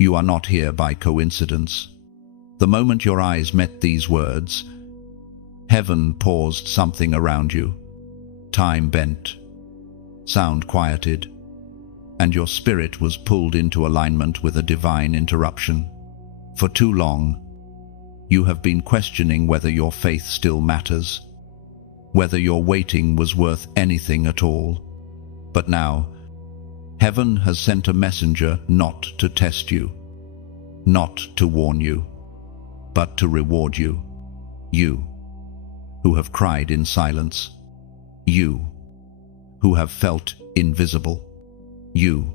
You are not here by coincidence. The moment your eyes met these words, heaven paused something around you. Time bent, sound quieted, and your spirit was pulled into alignment with a divine interruption. For too long, you have been questioning whether your faith still matters, whether your waiting was worth anything at all. But now, heaven has sent a messenger not to test you, not to warn you, but to reward you. You, who have cried in silence. You, who have felt invisible. You,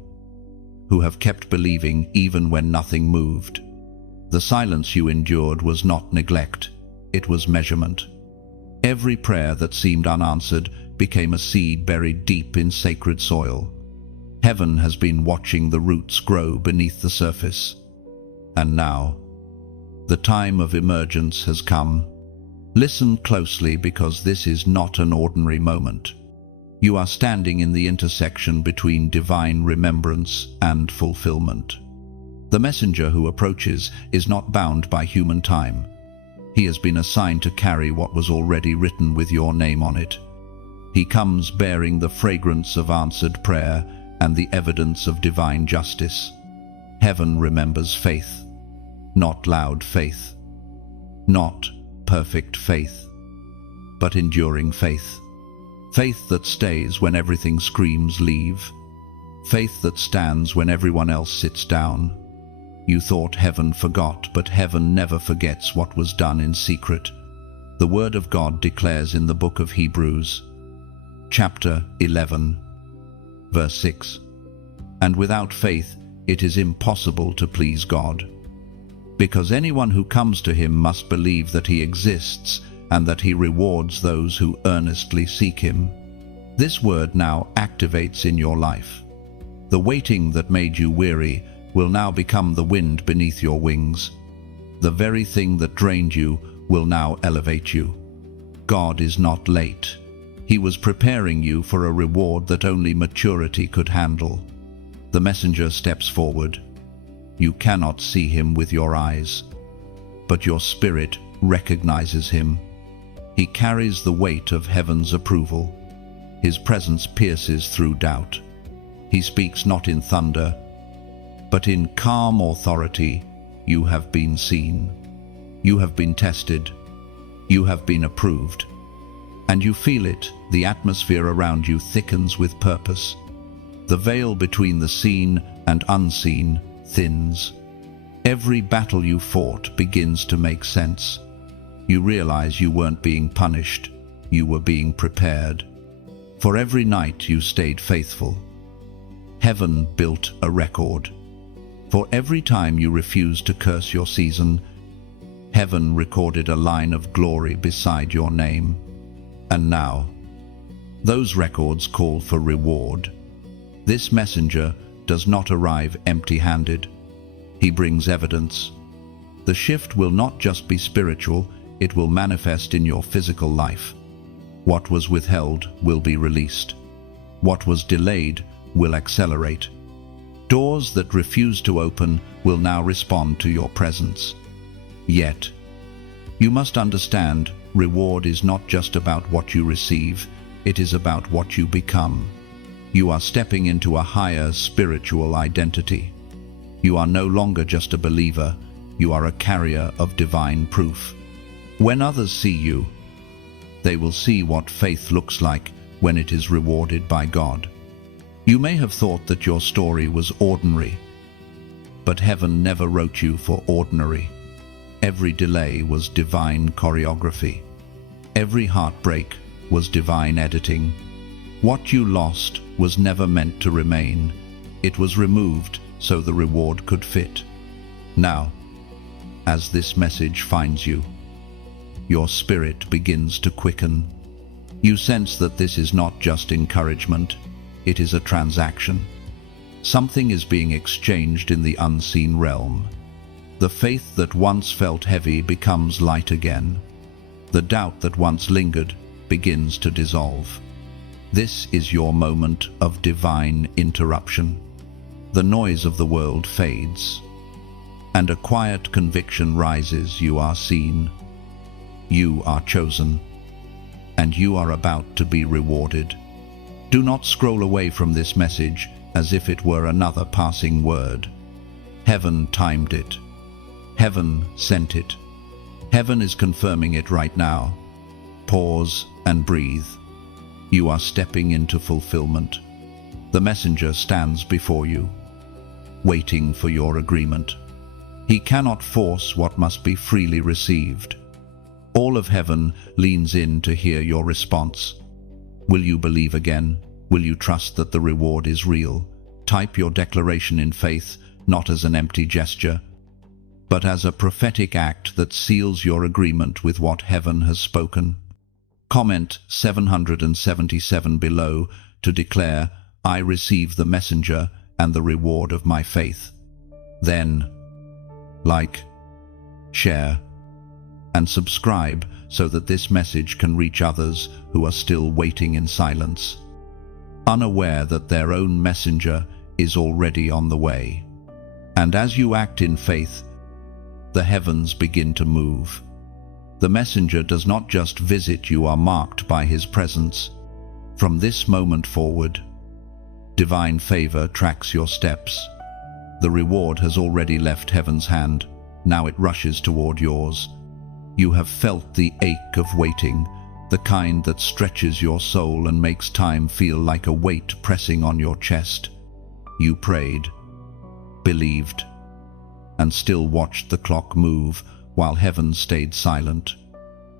who have kept believing even when nothing moved. The silence you endured was not neglect, it was measurement. Every prayer that seemed unanswered became a seed buried deep in sacred soil. Heaven has been watching the roots grow beneath the surface. And now, the time of emergence has come. Listen closely, because this is not an ordinary moment. You are standing in the intersection between divine remembrance and fulfillment. The messenger who approaches is not bound by human time. He has been assigned to carry what was already written with your name on it. He comes bearing the fragrance of answered prayer and the evidence of divine justice. Heaven remembers faith, not loud faith, not perfect faith, but enduring faith. Faith that stays when everything screams leave. Faith that stands when everyone else sits down. You thought heaven forgot, but heaven never forgets what was done in secret. The Word of God declares in the book of Hebrews, chapter 11, verse 6, "And without faith it is impossible to please God, because anyone who comes to him must believe that he exists and that he rewards those who earnestly seek him." This word now activates in your life. The waiting that made you weary will now become the wind beneath your wings. The very thing that drained you will now elevate you. God is not late. He was preparing you for a reward that only maturity could handle. The messenger steps forward. You cannot see him with your eyes, but your spirit recognizes him. He carries the weight of heaven's approval. His presence pierces through doubt. He speaks not in thunder, but in calm authority. You have been seen. You have been tested. You have been approved. And you feel it. The atmosphere around you thickens with purpose. The veil between the seen and unseen thins. Every battle you fought begins to make sense. You realize you weren't being punished. You were being prepared. For every night you stayed faithful, heaven built a record. For every time you refused to curse your season, heaven recorded a line of glory beside your name. And now, those records call for reward. This messenger does not arrive empty-handed. He brings evidence. The shift will not just be spiritual, it will manifest in your physical life. What was withheld will be released. What was delayed will accelerate. Doors that refused to open will now respond to your presence. Yet, you must understand, reward is not just about what you receive, it is about what you become. You are stepping into a higher spiritual identity. You are no longer just a believer, you are a carrier of divine proof. When others see you, they will see what faith looks like when it is rewarded by God. You may have thought that your story was ordinary, but heaven never wrote you for ordinary. Every delay was divine choreography. Every heartbreak was divine editing. What you lost was never meant to remain. It was removed so the reward could fit. Now, as this message finds you, your spirit begins to quicken. You sense that this is not just encouragement, it is a transaction. Something is being exchanged in the unseen realm. The faith that once felt heavy becomes light again. The doubt that once lingered begins to dissolve. This is your moment of divine interruption. The noise of the world fades. and a quiet conviction rises. You are seen, you are chosen, and you are about to be rewarded. Do not scroll away from this message as if it were another passing word. Heaven timed it. Heaven sent it. Heaven is confirming it right now. Pause and breathe. You are stepping into fulfillment. The messenger stands before you, waiting for your agreement. He cannot force what must be freely received. All of heaven leans in to hear your response. Will you believe again? Will you trust that the reward is real? Type your declaration in faith, not as an empty gesture, but as a prophetic act that seals your agreement with what heaven has spoken. Comment 777 below to declare, I receive the messenger and the reward of my faith. Then, like, share, and subscribe so that this message can reach others who are still waiting in silence, unaware that their own messenger is already on the way. And as you act in faith, the heavens begin to move. The messenger does not just visit, you are marked by his presence. From this moment forward, divine favor tracks your steps. The reward has already left heaven's hand. Now it rushes toward yours. You have felt the ache of waiting, the kind that stretches your soul and makes time feel like a weight pressing on your chest. You prayed, believed, and still watched the clock move while heaven stayed silent.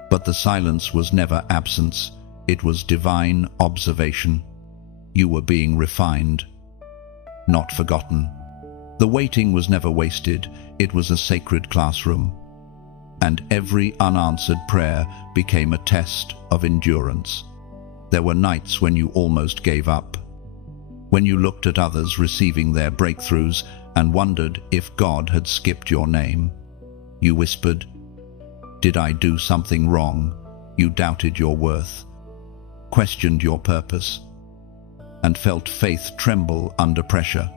But the silence was never absence, it was divine observation. You were being refined, not forgotten. The waiting was never wasted, it was a sacred classroom. And every unanswered prayer became a test of endurance. There were nights when you almost gave up, when you looked at others receiving their breakthroughs and wondered if God had skipped your name. You whispered, did I do something wrong? You doubted your worth, questioned your purpose, and felt faith tremble under pressure.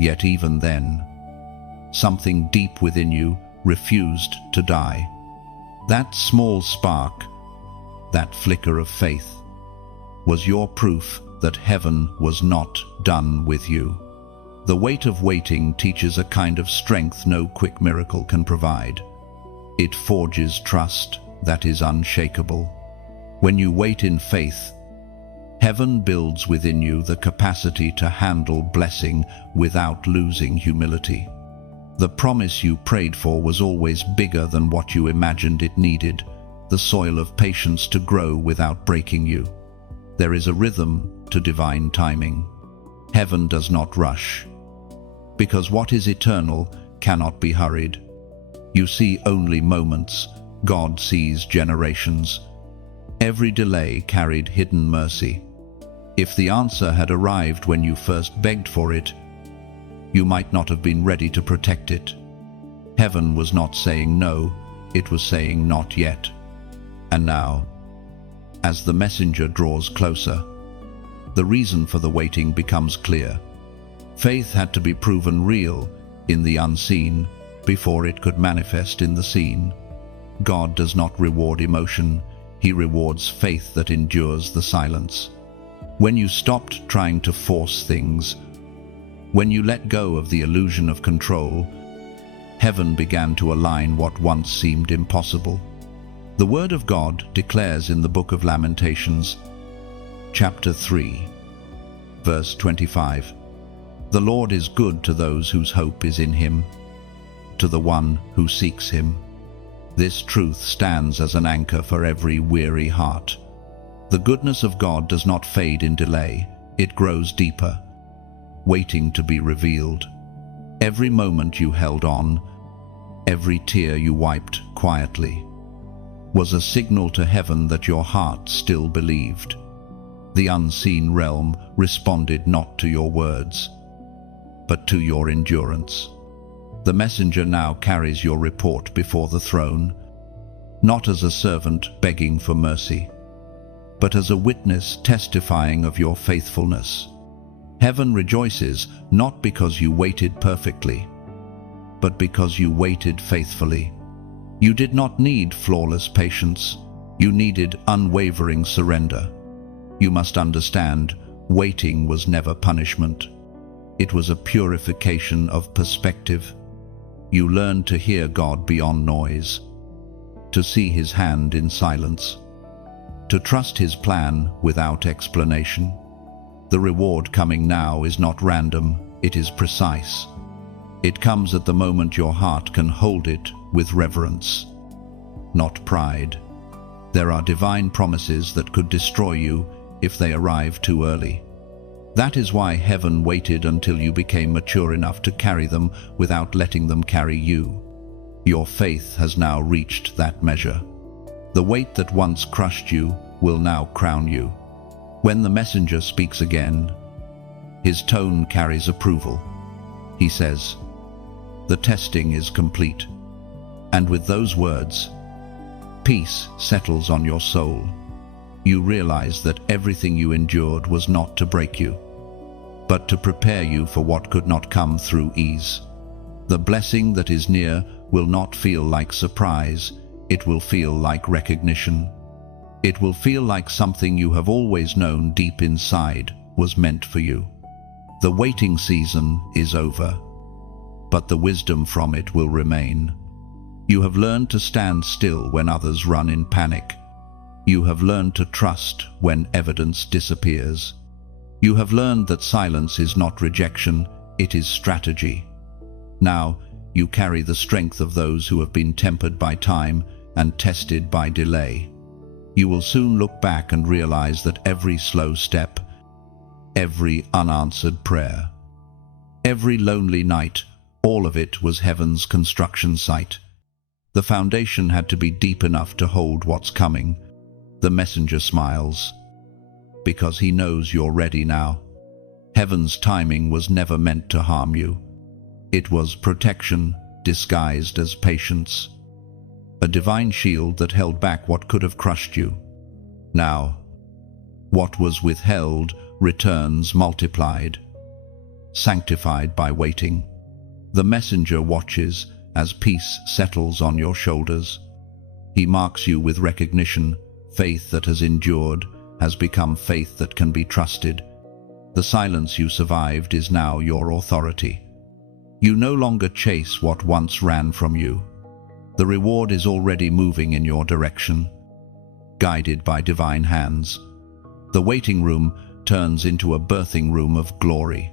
Yet even then, something deep within you refused to die. That small spark, that flicker of faith, was your proof that heaven was not done with you. The weight of waiting teaches a kind of strength no quick miracle can provide. It forges trust that is unshakable. When you wait in faith, heaven builds within you the capacity to handle blessing without losing humility. The promise you prayed for was always bigger than what you imagined it needed, the soil of patience to grow without breaking you. There is a rhythm to divine timing. Heaven does not rush, because what is eternal cannot be hurried. You see only moments, God sees generations. Every delay carried hidden mercy. If the answer had arrived when you first begged for it, you might not have been ready to protect it. Heaven was not saying no, it was saying not yet. And now, as the messenger draws closer, the reason for the waiting becomes clear. Faith had to be proven real in the unseen before it could manifest in the seen. God does not reward emotion, He rewards faith that endures the silence. When you stopped trying to force things, when you let go of the illusion of control, heaven began to align what once seemed impossible. The Word of God declares in the Book of Lamentations, chapter 3, verse 25, "The Lord is good to those whose hope is in Him, to the one who seeks Him." This truth stands as an anchor for every weary heart. The goodness of God does not fade in delay, it grows deeper, waiting to be revealed. Every moment you held on, every tear you wiped quietly, was a signal to heaven that your heart still believed. The unseen realm responded not to your words, but to your endurance. The messenger now carries your report before the throne, not as a servant begging for mercy, but as a witness testifying of your faithfulness. Heaven rejoices not because you waited perfectly, but because you waited faithfully. You did not need flawless patience. You needed unwavering surrender. You must understand, waiting was never punishment. It was a purification of perspective. You learned to hear God beyond noise, to see His hand in silence, to trust His plan without explanation. The reward coming now is not random, it is precise. It comes at the moment your heart can hold it with reverence, not pride. There are divine promises that could destroy you if they arrive too early. That is why heaven waited until you became mature enough to carry them without letting them carry you. Your faith has now reached that measure. The weight that once crushed you will now crown you. When the messenger speaks again, his tone carries approval. He says, "The testing is complete." And with those words, peace settles on your soul. You realize that everything you endured was not to break you, but to prepare you for what could not come through ease. The blessing that is near will not feel like surprise, it will feel like recognition. It will feel like something you have always known deep inside was meant for you. The waiting season is over, but the wisdom from it will remain. You have learned to stand still when others run in panic. You have learned to trust when evidence disappears. You have learned that silence is not rejection, it is strategy. Now, you carry the strength of those who have been tempered by time and tested by delay. You will soon look back and realize that every slow step, every unanswered prayer, every lonely night, all of it was heaven's construction site. The foundation had to be deep enough to hold what's coming. The messenger smiles, because he knows you're ready now. Heaven's timing was never meant to harm you. It was protection disguised as patience. A divine shield that held back what could have crushed you. Now, what was withheld returns multiplied, sanctified by waiting. The messenger watches as peace settles on your shoulders. He marks you with recognition. Faith that has endured has become faith that can be trusted. The silence you survived is now your authority. You no longer chase what once ran from you. The reward is already moving in your direction, guided by divine hands. The waiting room turns into a birthing room of glory.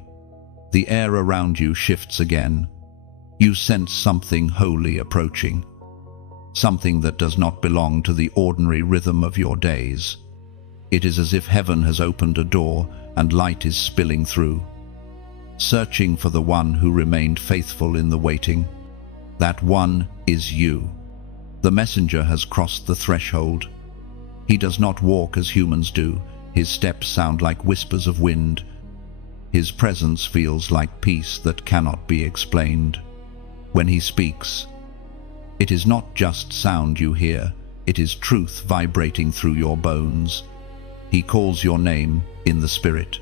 The air around you shifts again. You sense something holy approaching, something that does not belong to the ordinary rhythm of your days. It is as if heaven has opened a door and light is spilling through, searching for the one who remained faithful in the waiting. That one is you. The messenger has crossed the threshold. He does not walk as humans do. His steps sound like whispers of wind. His presence feels like peace that cannot be explained. When he speaks, it is not just sound you hear, it is truth vibrating through your bones. He calls your name in the spirit.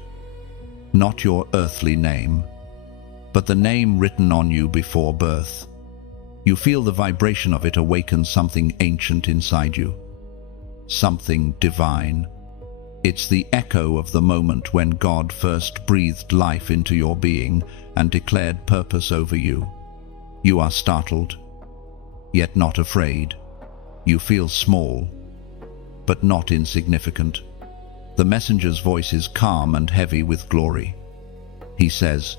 Not your earthly name, but the name written on you before birth. You feel the vibration of it awaken something ancient inside you, something divine. It's the echo of the moment when God first breathed life into your being and declared purpose over you. You are startled, yet not afraid. You feel small, but not insignificant. The messenger's voice is calm and heavy with glory. He says,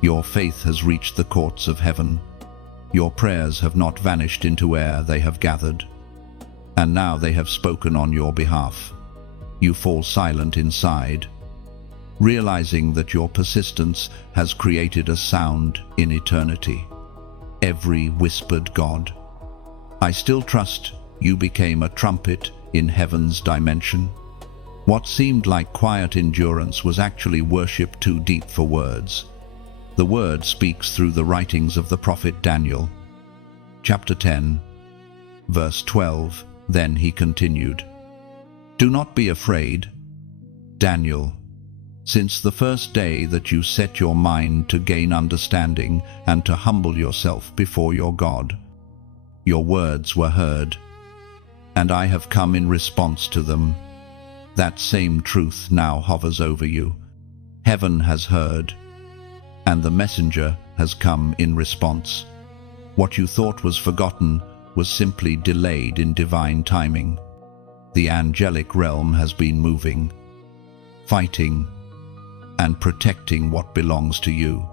"Your faith has reached the courts of heaven. Your prayers have not vanished into air, they have gathered. And now they have spoken on your behalf." You fall silent inside, realizing that your persistence has created a sound in eternity. Every whispered God. I still trust you became a trumpet in heaven's dimension. What seemed like quiet endurance was actually worship too deep for words. The word speaks through the writings of the prophet Daniel. Chapter 10, verse 12, then he continued, "Do not be afraid, Daniel. Since the first day that you set your mind to gain understanding and to humble yourself before your God, your words were heard, and I have come in response to them. That same truth now hovers over you. Heaven has heard, and the messenger has come in response. What you thought was forgotten was simply delayed in divine timing. The angelic realm has been moving, fighting, and protecting what belongs to you.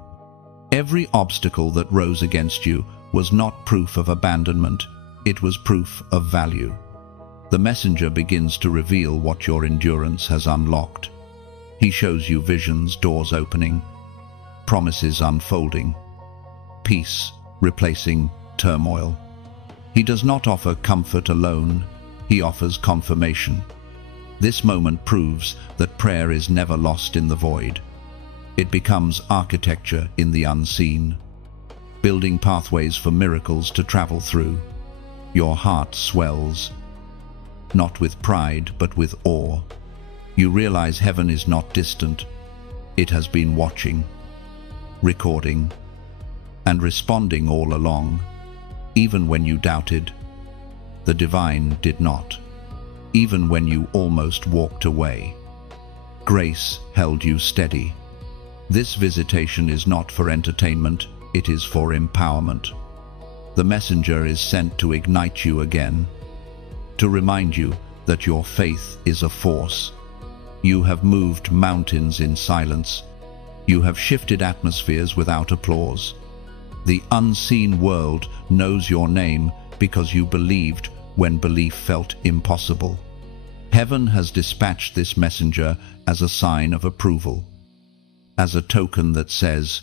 Every obstacle that rose against you was not proof of abandonment, it was proof of value. The messenger begins to reveal what your endurance has unlocked. He shows you visions, doors opening, promises unfolding, peace replacing turmoil. He does not offer comfort alone, he offers confirmation. This moment proves that prayer is never lost in the void. It becomes architecture in the unseen, building pathways for miracles to travel through. Your heart swells, not with pride but with awe. You realize heaven is not distant. It has been watching, recording, and responding all along. Even when you doubted, the divine did not. Even when you almost walked away, grace held you steady. This visitation is not for entertainment, it is for empowerment. The messenger is sent to ignite you again, to remind you that your faith is a force. You have moved mountains in silence. You have shifted atmospheres without applause. The unseen world knows your name because you believed when belief felt impossible. Heaven has dispatched this messenger as a sign of approval, as a token that says,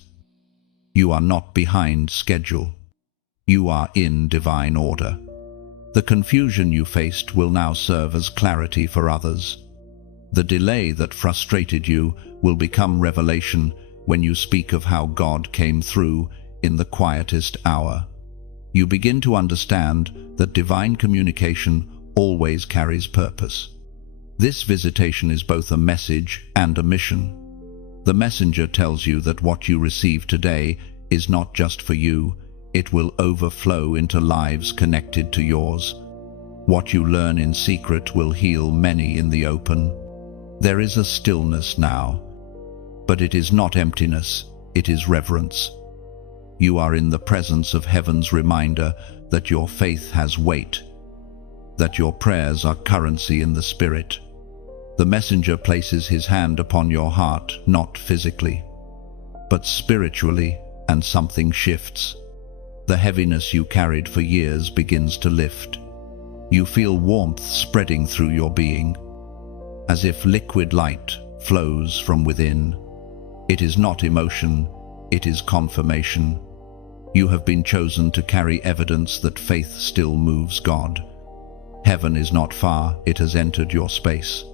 you are not behind schedule. You are in divine order. The confusion you faced will now serve as clarity for others. The delay that frustrated you will become revelation when you speak of how God came through in the quietest hour. You begin to understand that divine communication always carries purpose. This visitation is both a message and a mission. The messenger tells you that what you receive today is not just for you, it will overflow into lives connected to yours. What you learn in secret will heal many in the open. There is a stillness now, but it is not emptiness, it is reverence. You are in the presence of heaven's reminder that your faith has weight, that your prayers are currency in the spirit. The messenger places his hand upon your heart, not physically, but spiritually, and something shifts. The heaviness you carried for years begins to lift. You feel warmth spreading through your being, as if liquid light flows from within. It is not emotion, it is confirmation. You have been chosen to carry evidence that faith still moves God. Heaven is not far, it has entered your space.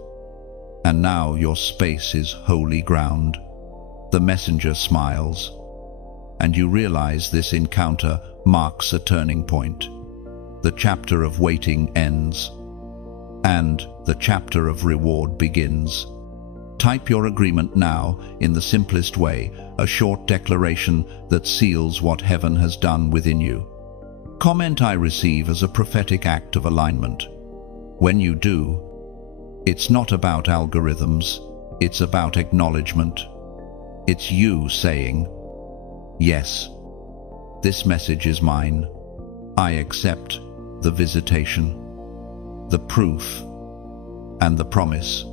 And now your space is holy ground. The messenger smiles, and you realize this encounter marks a turning point. The chapter of waiting ends, and the chapter of reward begins. Type your agreement now in the simplest way, a short declaration that seals what heaven has done within you. Comment I receive as a prophetic act of alignment. When you do, it's not about algorithms, it's about acknowledgement. It's you saying, yes, this message is mine. I accept the visitation, the proof, and the promise.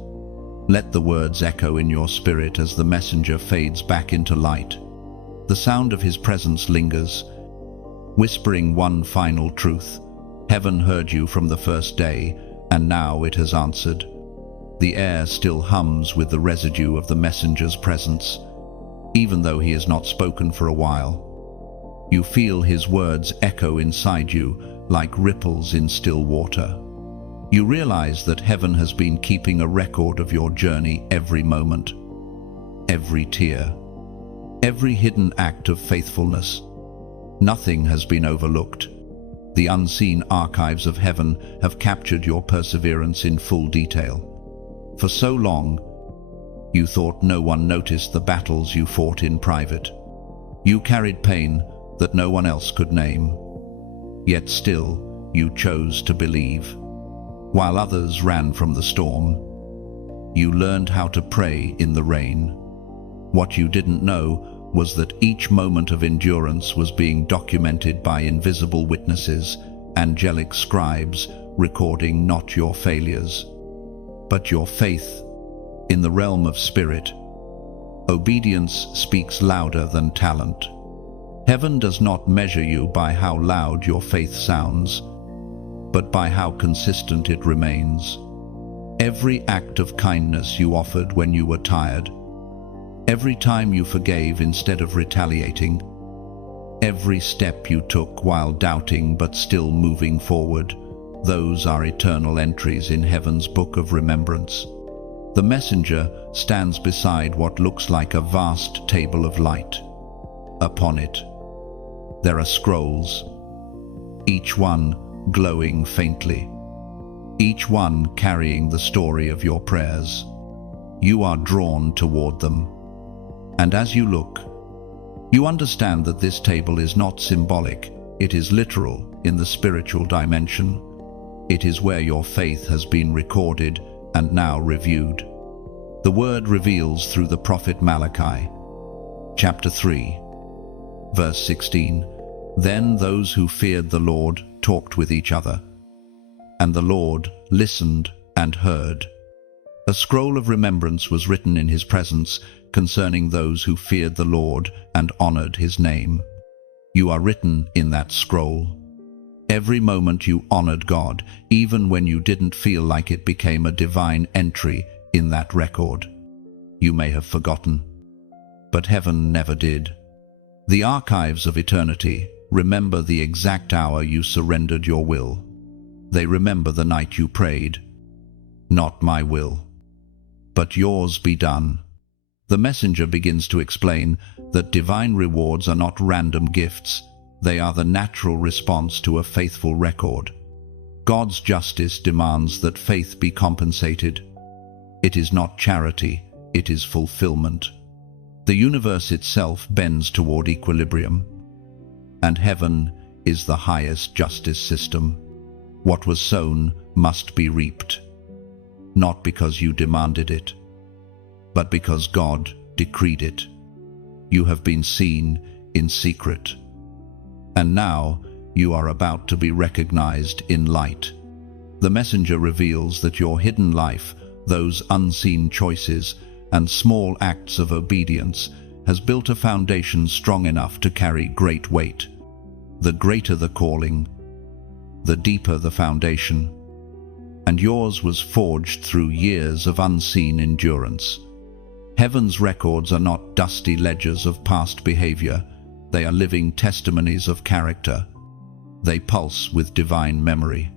Let the words echo in your spirit as the messenger fades back into light. The sound of his presence lingers, whispering one final truth. Heaven heard you from the first day, and now it has answered. The air still hums with the residue of the messenger's presence, even though he has not spoken for a while. You feel his words echo inside you like ripples in still water. You realize that heaven has been keeping a record of your journey every moment, every tear, every hidden act of faithfulness. Nothing has been overlooked. The unseen archives of heaven have captured your perseverance in full detail. For so long, You thought no one noticed the battles you fought in private. You carried pain that no one else could name. Yet still, you chose to believe. While others ran from the storm, you learned how to pray in the rain. What you didn't know was that each moment of endurance was being documented by invisible witnesses, angelic scribes, recording not your failures, but your faith. In the realm of spirit, obedience speaks louder than talent. Heaven does not measure you by how loud your faith sounds, but by how consistent it remains. Every act of kindness you offered when you were tired, every time you forgave instead of retaliating, every step you took while doubting but still moving forward, those are eternal entries in heaven's book of remembrance. The messenger stands beside what looks like a vast table of light. Upon it, there are scrolls, each one glowing faintly, each one carrying the story of your prayers. You are drawn toward them, and as you look, you understand that this table is not symbolic, it is literal in the spiritual dimension. It is where your faith has been recorded and now reviewed. The word reveals through the prophet Malachi, chapter 3, verse 16, "Then those who feared the Lord talked with each other, and the Lord listened and heard." A scroll of remembrance was written in his presence concerning those who feared the Lord and honored his name. You are written in that scroll. Every moment you honored God, even when you didn't feel like it, became a divine entry in that record. You may have forgotten, but heaven never did. The archives of eternity remember the exact hour you surrendered your will. They remember the night you prayed, "Not my will, but yours be done." The messenger begins to explain that divine rewards are not random gifts. They are the natural response to a faithful record. God's justice demands that faith be compensated. It is not charity, it is fulfillment. The universe itself bends toward equilibrium, and heaven is the highest justice system. What was sown must be reaped, not because you demanded it, but because God decreed it. You have been seen in secret, and now you are about to be recognized in light. The messenger reveals that your hidden life, those unseen choices and small acts of obedience, has built a foundation strong enough to carry great weight. The greater the calling, the deeper the foundation, and yours was forged through years of unseen endurance. Heaven's records are not dusty ledgers of past behavior. They are living testimonies of character. They pulse with divine memory,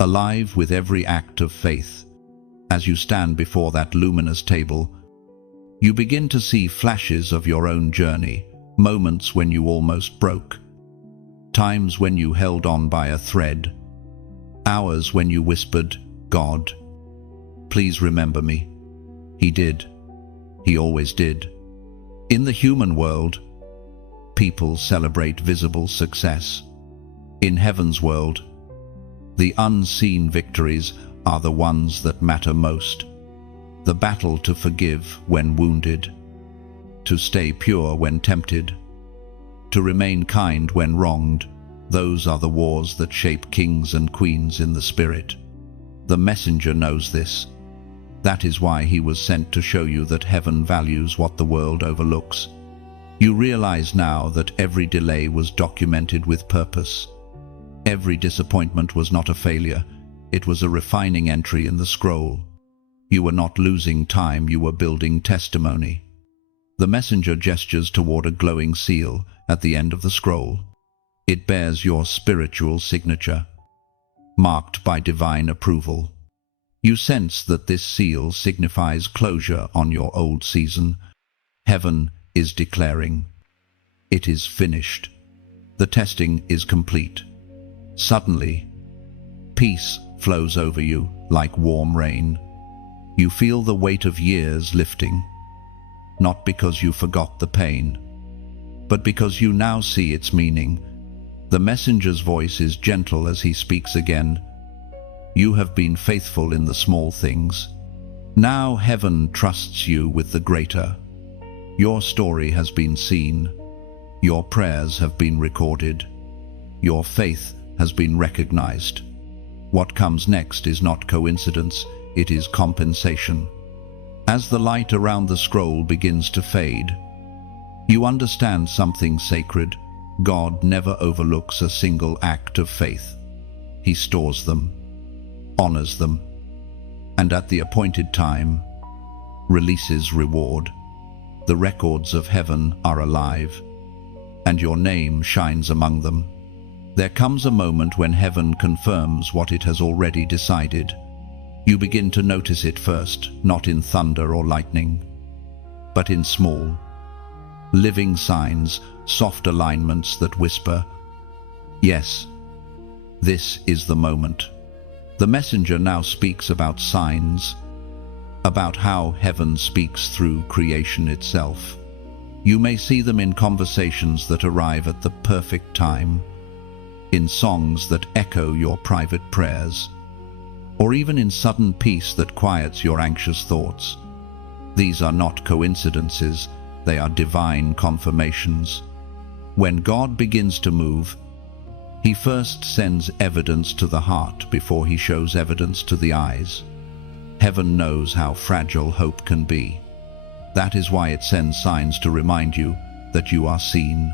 alive with every act of faith. As you stand before that luminous table, you begin to see flashes of your own journey, moments when you almost broke, times when you held on by a thread, hours when you whispered, "God, please remember me." He did. He always did. In the human world, people celebrate visible success. In heaven's world, the unseen victories are the ones that matter most. The battle to forgive when wounded, to stay pure when tempted, to remain kind when wronged, those are the wars that shape kings and queens in the spirit. The messenger knows this. That is why he was sent to show you that heaven values what the world overlooks. You realize now that every delay was documented with purpose. Every disappointment was not a failure. It was a refining entry in the scroll. You were not losing time, you were building testimony. The messenger gestures toward a glowing seal at the end of the scroll. It bears your spiritual signature, marked by divine approval. You sense that this seal signifies closure on your old season. Heaven is declaring, it is finished. The testing is complete. Suddenly, peace flows over you like warm rain. You feel the weight of years lifting, not because you forgot the pain, but because you now see its meaning. The messenger's voice is gentle as he speaks again. You have been faithful in the small things. Now heaven trusts you with the greater. Your story has been seen. Your prayers have been recorded. Your faith has been recognized. What comes next is not coincidence, it is compensation. As the light around the scroll begins to fade, you understand something sacred. God never overlooks a single act of faith. He stores them, honors them, and at the appointed time, releases reward. The records of heaven are alive, and your name shines among them. There comes a moment when heaven confirms what it has already decided. You begin to notice it first, not in thunder or lightning, but in small, living signs, soft alignments that whisper, yes, this is the moment. The messenger now speaks about signs, about how heaven speaks through creation itself. You may see them in conversations that arrive at the perfect time, in songs that echo your private prayers, or even in sudden peace that quiets your anxious thoughts. These are not coincidences, they are divine confirmations. When God begins to move, He first sends evidence to the heart before He shows evidence to the eyes. Heaven knows how fragile hope can be. That is why it sends signs to remind you that you are seen.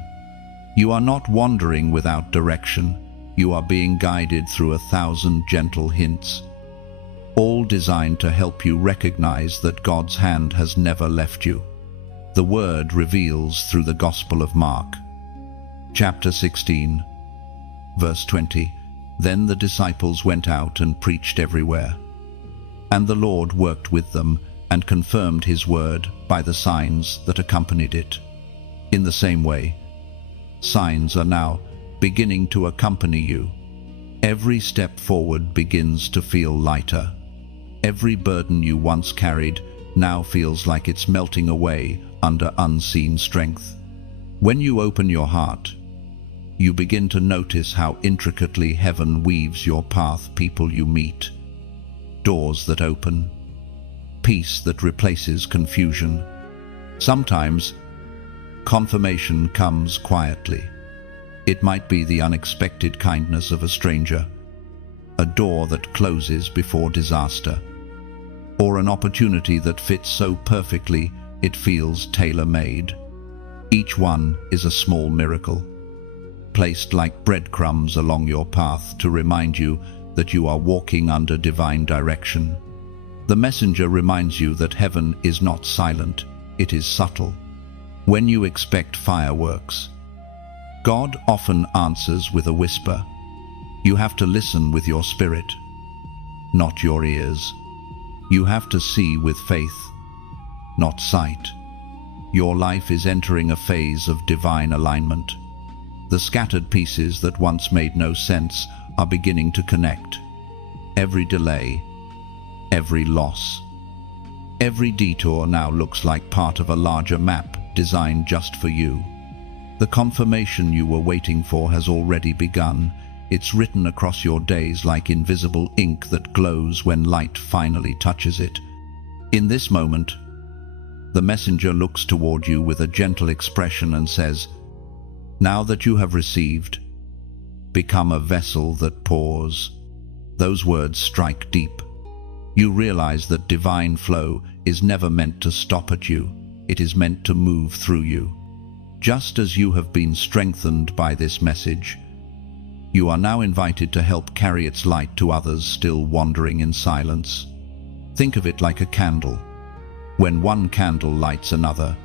You are not wandering without direction. You are being guided through 1,000 gentle hints, all designed to help you recognize that God's hand has never left you. The word reveals through the Gospel of Mark, chapter 16, verse 20. Then the disciples went out and preached everywhere, and the Lord worked with them and confirmed His word by the signs that accompanied it. In the same way, signs are now beginning to accompany you. Every step forward begins to feel lighter. Every burden you once carried now feels like it's melting away under unseen strength. When you open your heart, you begin to notice how intricately heaven weaves your path. People you meet, doors that open, peace that replaces confusion. Sometimes, confirmation comes quietly. It might be the unexpected kindness of a stranger, a door that closes before disaster, or an opportunity that fits so perfectly it feels tailor-made. Each one is a small miracle, placed like breadcrumbs along your path to remind you that you are walking under divine direction. The messenger reminds you that heaven is not silent, it is subtle. When you expect fireworks, God often answers with a whisper. You have to listen with your spirit, not your ears. You have to see with faith, not sight. Your life is entering a phase of divine alignment. The scattered pieces that once made no sense are beginning to connect. Every delay, every loss, every detour now looks like part of a larger map designed just for you. The confirmation you were waiting for has already begun. It's written across your days like invisible ink that glows when light finally touches it. In this moment, the messenger looks toward you with a gentle expression and says, "Now that you have received, become a vessel that pours." Those words strike deep. You realize that divine flow is never meant to stop at you. It is meant to move through you. Just as you have been strengthened by this message, you are now invited to help carry its light to others still wandering in silence. Think of it like a candle. When one candle lights another,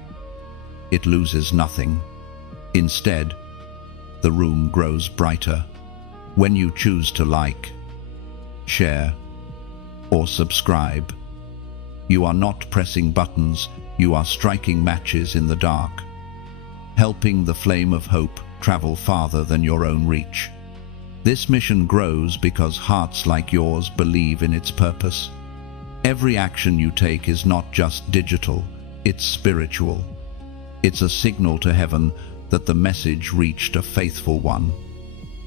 it loses nothing. Instead, the room grows brighter. When you choose to like, share, or subscribe, you are not pressing buttons, you are striking matches in the dark, helping the flame of hope travel farther than your own reach. This mission grows because hearts like yours believe in its purpose. Every action you take is not just digital, it's spiritual. It's a signal to heaven that the message reached a faithful one.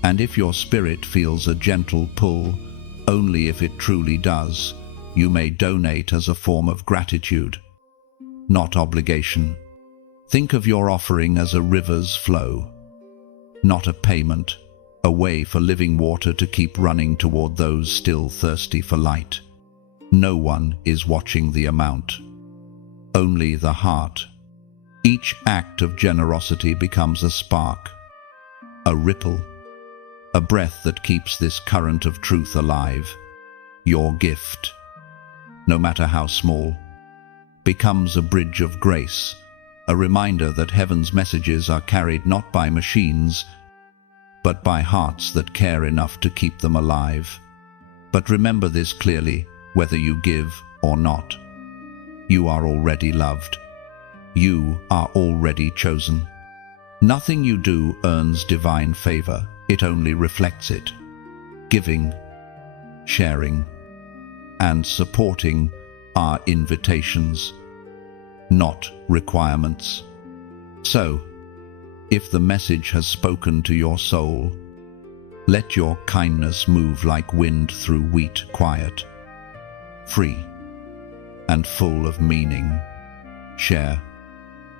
And if your spirit feels a gentle pull, only if it truly does, you may donate as a form of gratitude, not obligation. Think of your offering as a river's flow, not a payment, a way for living water to keep running toward those still thirsty for light. No one is watching the amount, only the heart. Each act of generosity becomes a spark, a ripple, a breath that keeps this current of truth alive. Your gift, no matter how small, becomes a bridge of grace, a reminder that heaven's messages are carried not by machines, but by hearts that care enough to keep them alive. But remember this clearly, whether you give or not. You are already loved. You are already chosen. Nothing you do earns divine favor, it only reflects it. Giving, sharing, and supporting are invitations, not requirements. So, if the message has spoken to your soul, let your kindness move like wind through wheat, quiet, free, and full of meaning. Share,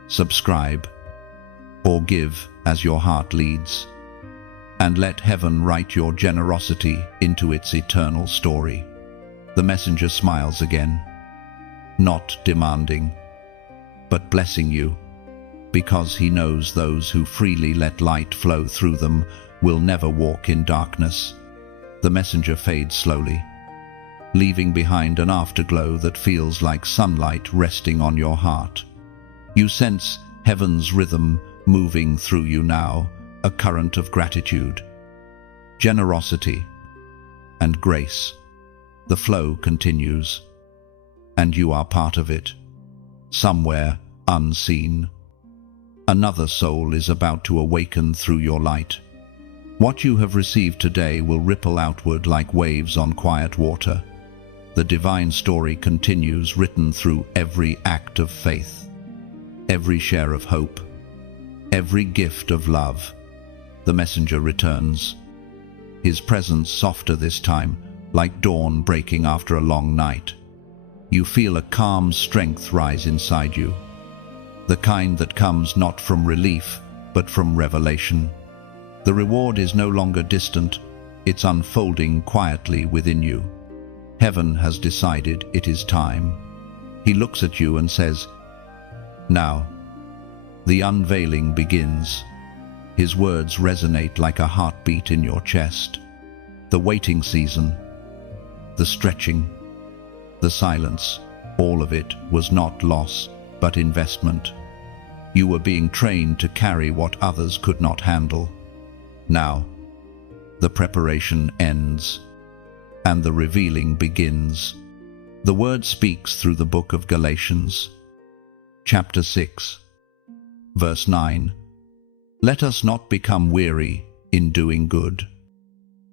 subscribe, or give as your heart leads, and let heaven write your generosity into its eternal story. The messenger smiles again, not demanding, but blessing you, because he knows those who freely let light flow through them will never walk in darkness. The messenger fades slowly, leaving behind an afterglow that feels like sunlight resting on your heart. You sense heaven's rhythm moving through you now, a current of gratitude, generosity, and grace. The flow continues, and you are part of it, somewhere unseen. Another soul is about to awaken through your light. What you have received today will ripple outward like waves on quiet water. The divine story continues, written through every act of faith, every share of hope, every gift of love. The messenger returns, his presence softer this time, like dawn breaking after a long night. You feel a calm strength rise inside you, the kind that comes not from relief, but from revelation. The reward is no longer distant, it's unfolding quietly within you. Heaven has decided it is time. He looks at you and says, "Now." The unveiling begins. His words resonate like a heartbeat in your chest. The waiting season, the stretching, the silence, all of it was not loss, but investment. You were being trained to carry what others could not handle. Now, the preparation ends, and the revealing begins. The word speaks through the book of Galatians, chapter 6, verse 9. Let us not become weary in doing good,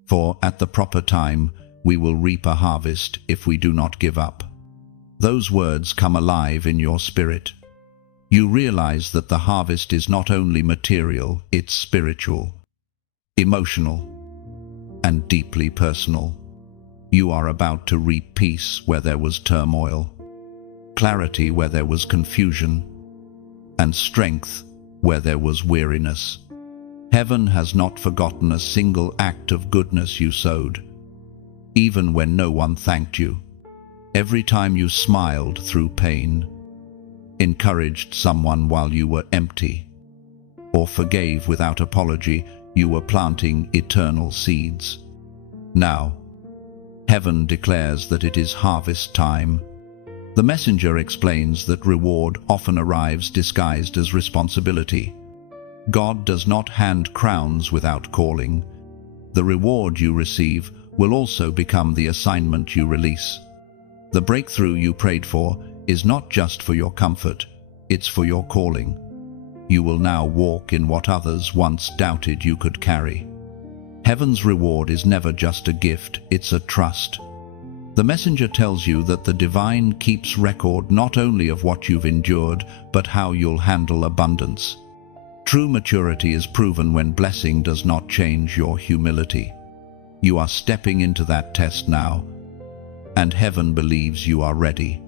for at the proper time we will reap a harvest if we do not give up. Those words come alive in your spirit. You realize that the harvest is not only material, it's spiritual, emotional, and deeply personal. You are about to reap peace where there was turmoil, clarity where there was confusion, and strength where there was weariness. Heaven has not forgotten a single act of goodness you sowed, even when no one thanked you. Every time you smiled through pain, encouraged someone while you were empty, or forgave without apology, you were planting eternal seeds. Now, heaven declares that it is harvest time. The messenger explains that reward often arrives disguised as responsibility. God does not hand crowns without calling. The reward you receive will also become the assignment you release. The breakthrough you prayed for is not just for your comfort, it's for your calling. You will now walk in what others once doubted you could carry. Heaven's reward is never just a gift, it's a trust. The messenger tells you that the divine keeps record not only of what you've endured, but how you'll handle abundance. True maturity is proven when blessing does not change your humility. You are stepping into that test now, and heaven believes you are ready.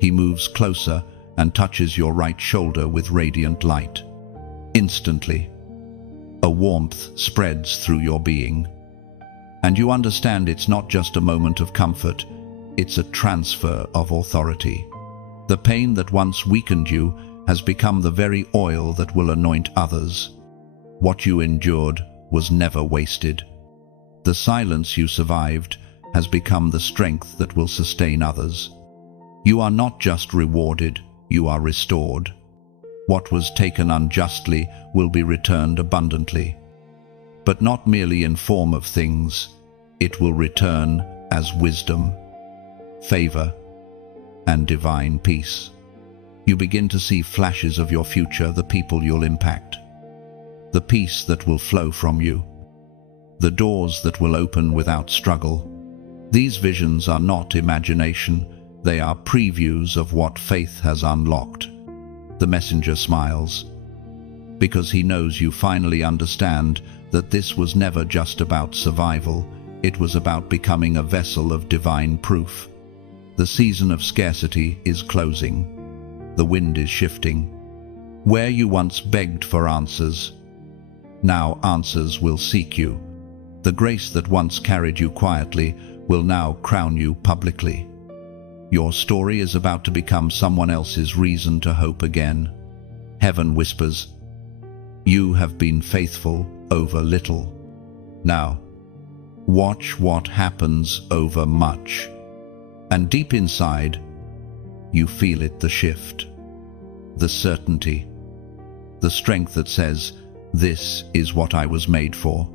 He moves closer and touches your right shoulder with radiant light. Instantly, a warmth spreads through your being, and you understand it's not just a moment of comfort, it's a transfer of authority. The pain that once weakened you has become the very oil that will anoint others. What you endured was never wasted. The silence you survived has become the strength that will sustain others. You are not just rewarded, you are restored. What was taken unjustly will be returned abundantly. But not merely in form of things, it will return as wisdom, favor, and divine peace. You begin to see flashes of your future, the people you'll impact, the peace that will flow from you, the doors that will open without struggle. These visions are not imagination, they are previews of what faith has unlocked. The messenger smiles, because he knows you finally understand that this was never just about survival, it was about becoming a vessel of divine proof. The season of scarcity is closing. The wind is shifting. Where you once begged for answers, now answers will seek you. The grace that once carried you quietly will now crown you publicly. Your story is about to become someone else's reason to hope again. Heaven whispers, "You have been faithful over little. Now, watch what happens over much." And deep inside, you feel it, the shift, the certainty, the strength that says, "This is what I was made for."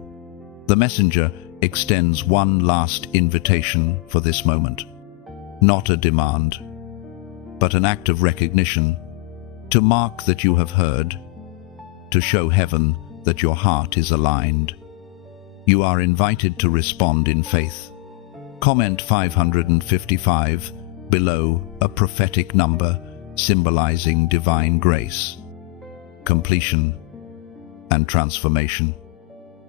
The messenger extends one last invitation for this moment. Not a demand, but an act of recognition, to mark that you have heard, to show heaven that your heart is aligned. You are invited to respond in faith. Comment 555 below, a prophetic number symbolizing divine grace, completion, and transformation.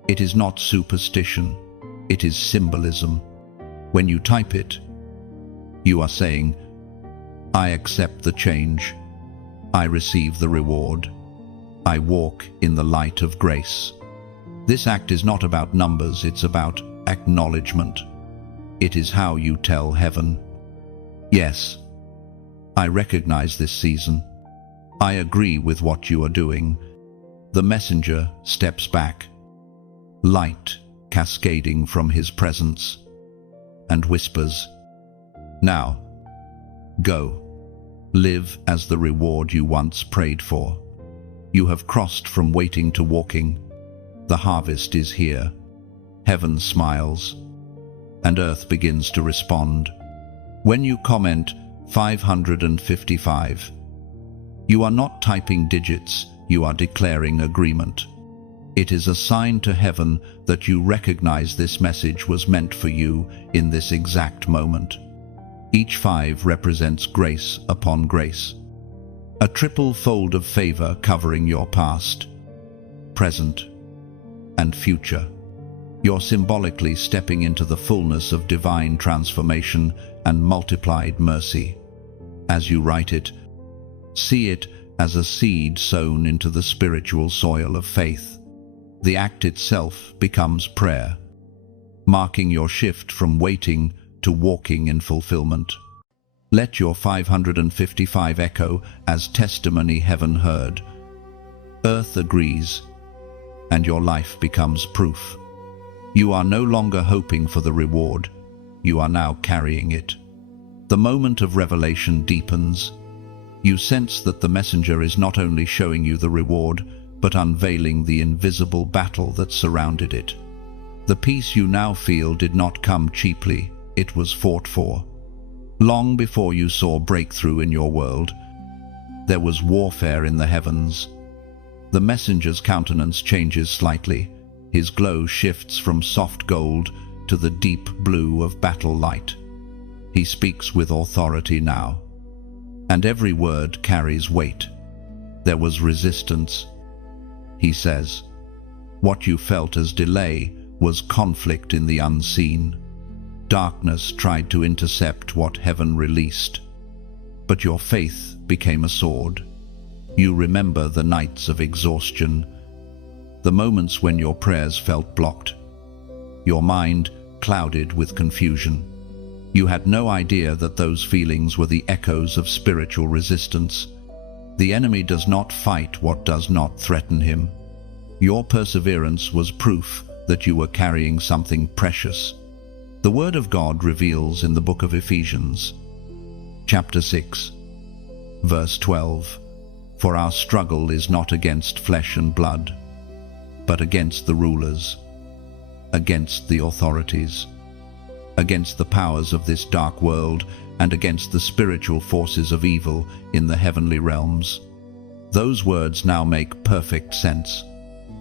It is not superstition, it is symbolism. When you type it, you are saying, "I accept the change. I receive the reward. I walk in the light of grace." This act is not about numbers, it's about acknowledgement. It is how you tell heaven, "Yes, I recognize this season. I agree with what you are doing." The messenger steps back, light cascading from his presence, and whispers, "Now, go. Live as the reward you once prayed for. You have crossed from waiting to walking. The harvest is here." Heaven smiles, and earth begins to respond. When you comment 555, you are not typing digits, you are declaring agreement. It is a sign to heaven that you recognize this message was meant for you in this exact moment. Each 5 represents grace upon grace, a triple fold of favor covering your past, present, and future. You're symbolically stepping into the fullness of divine transformation and multiplied mercy. As you write it, see it as a seed sown into the spiritual soil of faith. The act itself becomes prayer, marking your shift from waiting to walking in fulfillment. Let your 555 echo as testimony heaven heard. Earth agrees, and your life becomes proof. You are no longer hoping for the reward, you are now carrying it. The moment of revelation deepens. You sense that the messenger is not only showing you the reward, but unveiling the invisible battle that surrounded it. The peace you now feel did not come cheaply, it was fought for. Long before you saw breakthrough in your world, there was warfare in the heavens. The messenger's countenance changes slightly. His glow shifts from soft gold to the deep blue of battle light. He speaks with authority now, and every word carries weight. There was resistance. He says, what you felt as delay was conflict in the unseen. Darkness tried to intercept what heaven released. But your faith became a sword. You remember the nights of exhaustion, the moments when your prayers felt blocked, your mind clouded with confusion. You had no idea that those feelings were the echoes of spiritual resistance. The enemy does not fight what does not threaten him. Your perseverance was proof that you were carrying something precious. The Word of God reveals in the book of Ephesians, chapter 6, verse 12, "For our struggle is not against flesh and blood, but against the rulers, against the authorities, against the powers of this dark world, and against the spiritual forces of evil in the heavenly realms." Those words now make perfect sense.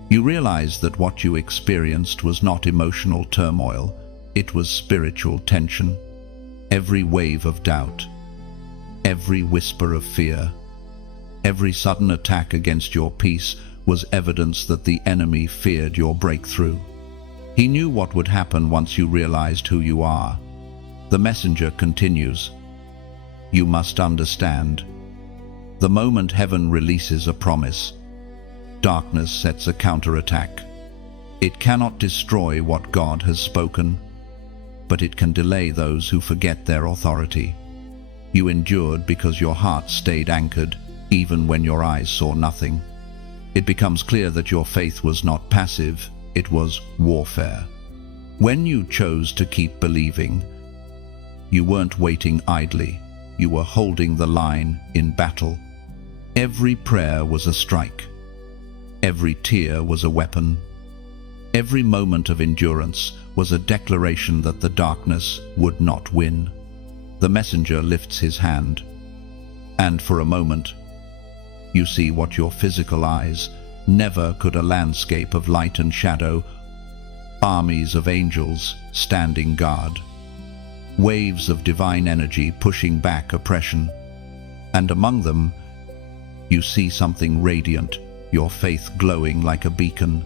You realize that what you experienced was not emotional turmoil, it was spiritual tension. Every wave of doubt, every whisper of fear, every sudden attack against your peace was evidence that the enemy feared your breakthrough. He knew what would happen once you realized who you are. The messenger continues, "You must understand. The moment heaven releases a promise, darkness sets a counterattack. It cannot destroy what God has spoken, but it can delay those who forget their authority. You endured because your heart stayed anchored, even when your eyes saw nothing. It becomes clear that your faith was not passive, it was warfare. When you chose to keep believing, you weren't waiting idly, you were holding the line in battle. Every prayer was a strike. Every tear was a weapon. Every moment of endurance was a declaration that the darkness would not win. The messenger lifts his hand, and for a moment, you see what your physical eyes never could: a landscape of light and shadow, armies of angels standing guard, waves of divine energy pushing back oppression, and among them, you see something radiant, your faith glowing like a beacon,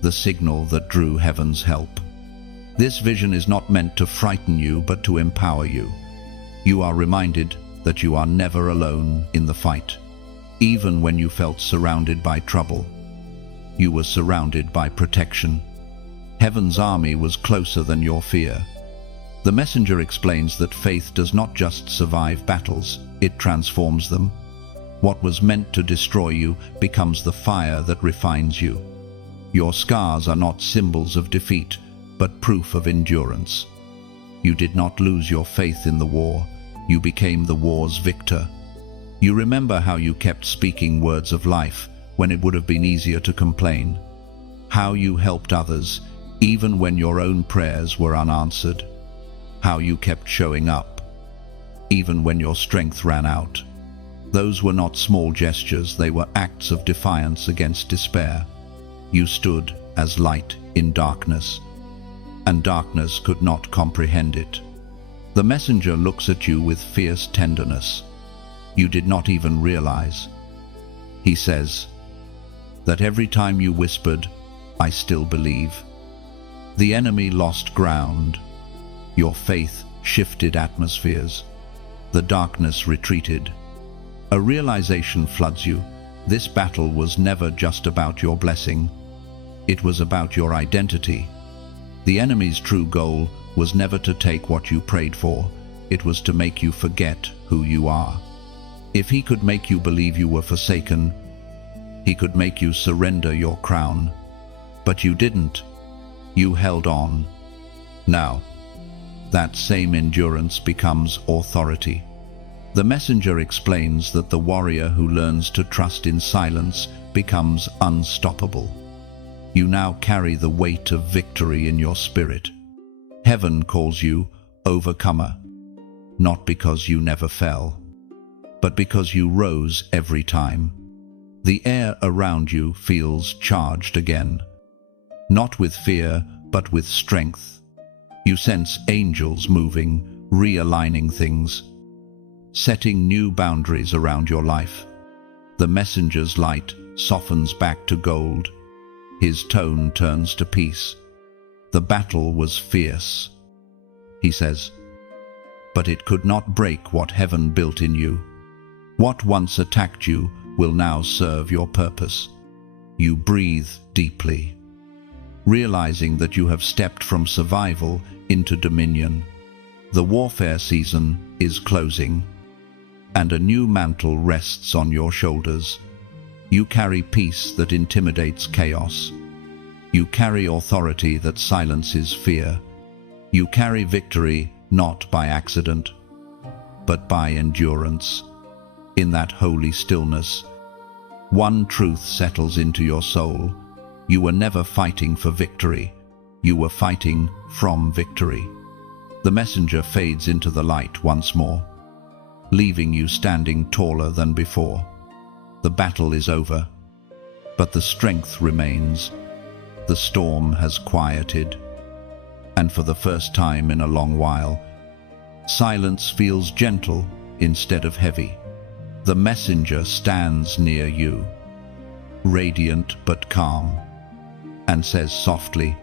the signal that drew heaven's help. This vision is not meant to frighten you, but to empower you. You are reminded that you are never alone in the fight. Even when you felt surrounded by trouble, you were surrounded by protection. Heaven's army was closer than your fear. The messenger explains that faith does not just survive battles, it transforms them. What was meant to destroy you becomes the fire that refines you. Your scars are not symbols of defeat, but proof of endurance. You did not lose your faith in the war, you became the war's victor. You remember how you kept speaking words of life when it would have been easier to complain. How you helped others even when your own prayers were unanswered. How you kept showing up even when your strength ran out. Those were not small gestures, they were acts of defiance against despair. You stood as light in darkness, and darkness could not comprehend it. The messenger looks at you with fierce tenderness. You did not even realize. He says that every time you whispered, "I still believe," the enemy lost ground. Your faith shifted atmospheres. The darkness retreated. A realization floods you. This battle was never just about your blessing. It was about your identity. The enemy's true goal was never to take what you prayed for. It was to make you forget who you are. If he could make you believe you were forsaken, he could make you surrender your crown. But you didn't. You held on. Now, that same endurance becomes authority. The messenger explains that the warrior who learns to trust in silence becomes unstoppable. You now carry the weight of victory in your spirit. Heaven calls you overcomer, not because you never fell, but because you rose every time. The air around you feels charged again, not with fear, but with strength. You sense angels moving, realigning things, setting new boundaries around your life. The messenger's light softens back to gold. His tone turns to peace. The battle was fierce, he says, but it could not break what heaven built in you. What once attacked you will now serve your purpose. You breathe deeply, realizing that you have stepped from survival into dominion. The warfare season is closing, and a new mantle rests on your shoulders. You carry peace that intimidates chaos. You carry authority that silences fear. You carry victory not by accident, but by endurance. In that holy stillness, one truth settles into your soul. You were never fighting for victory. You were fighting from victory. The messenger fades into the light once more, leaving you standing taller than before. The battle is over, but the strength remains. The storm has quieted, and for the first time in a long while, silence feels gentle instead of heavy. The messenger stands near you, radiant but calm, and says softly,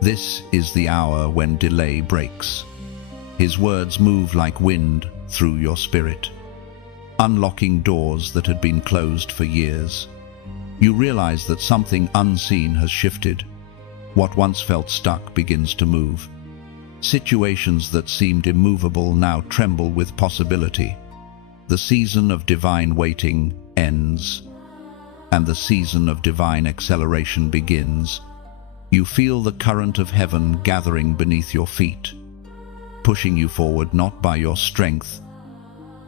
"This is the hour when delay breaks." His words move like wind through your spirit, unlocking doors that had been closed for years. You realize that something unseen has shifted. What once felt stuck begins to move. Situations that seemed immovable now tremble with possibility. The season of divine waiting ends, and the season of divine acceleration begins. You feel the current of heaven gathering beneath your feet, pushing you forward not by your strength,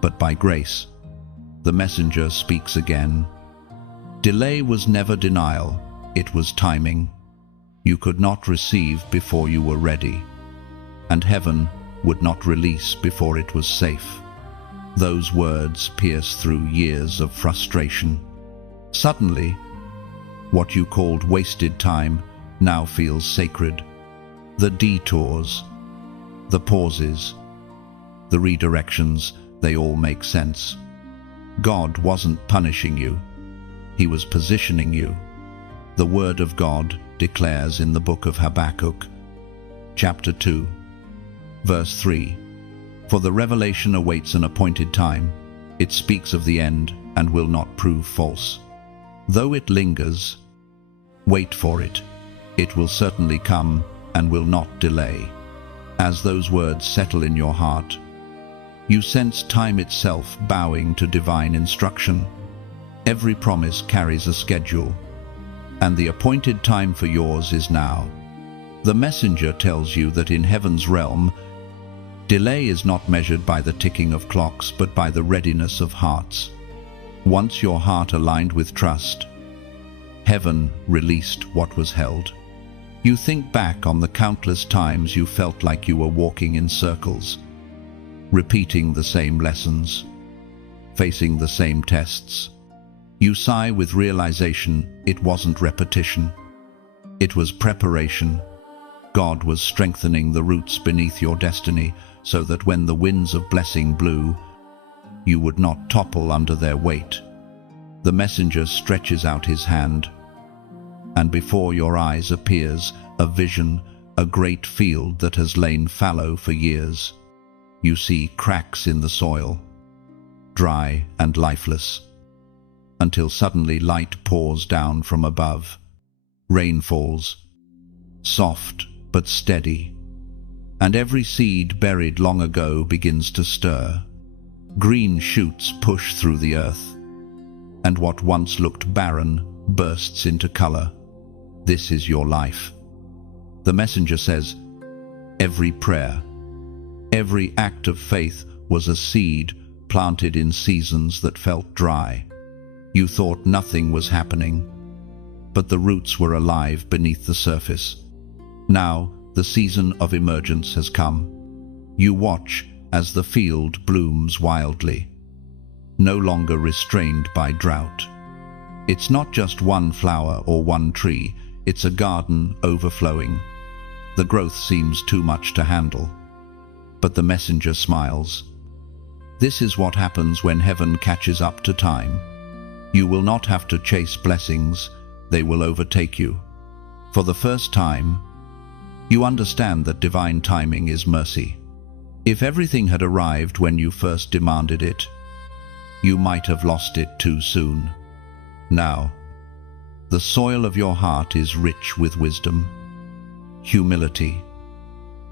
but by grace. The messenger speaks again. Delay was never denial, it was timing. You could not receive before you were ready, and heaven would not release before it was safe. Those words pierce through years of frustration. Suddenly, what you called wasted time now feels sacred. The detours, the pauses, the redirections, they all make sense. God wasn't punishing you. He was positioning you. The Word of God declares in the book of Habakkuk, chapter 2, verse 3, "For the revelation awaits an appointed time. It speaks of the end and will not prove false. Though it lingers, wait for it. It will certainly come and will not delay." As those words settle in your heart, you sense time itself bowing to divine instruction. Every promise carries a schedule, and the appointed time for yours is now. The messenger tells you that in heaven's realm, delay is not measured by the ticking of clocks, but by the readiness of hearts. Once your heart aligned with trust, heaven released what was held. You think back on the countless times you felt like you were walking in circles, repeating the same lessons, facing the same tests. You sigh with realization it wasn't repetition. It was preparation. God was strengthening the roots beneath your destiny so that when the winds of blessing blew, you would not topple under their weight. The messenger stretches out his hand, and before your eyes appears a vision, a great field that has lain fallow for years. You see cracks in the soil, dry and lifeless, until suddenly light pours down from above. Rain falls, soft but steady, and every seed buried long ago begins to stir. Green shoots push through the earth, and what once looked barren bursts into color. This is your life. The messenger says, every prayer, every act of faith was a seed planted in seasons that felt dry. You thought nothing was happening, but the roots were alive beneath the surface. Now, the season of emergence has come. You watch as the field blooms wildly, no longer restrained by drought. It's not just one flower or one tree, it's a garden overflowing. The growth seems too much to handle, but the messenger smiles. This is what happens when heaven catches up to time. You will not have to chase blessings, they will overtake you. For the first time, you understand that divine timing is mercy. If everything had arrived when you first demanded it, you might have lost it too soon. Now, the soil of your heart is rich with wisdom, humility,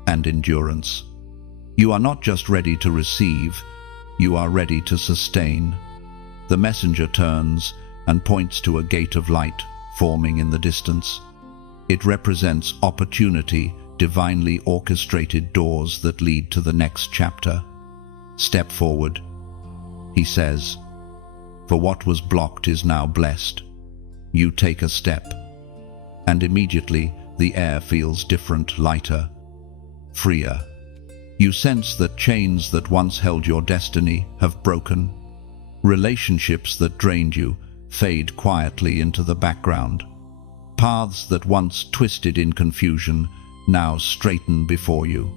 and endurance. You are not just ready to receive, you are ready to sustain. The messenger turns and points to a gate of light forming in the distance. It represents opportunity, divinely orchestrated doors that lead to the next chapter. Step forward, he says, for what was blocked is now blessed. You take a step, and immediately the air feels different, lighter, freer. You sense that chains that once held your destiny have broken. Relationships that drained you fade quietly into the background. Paths that once twisted in confusion now straighten before you.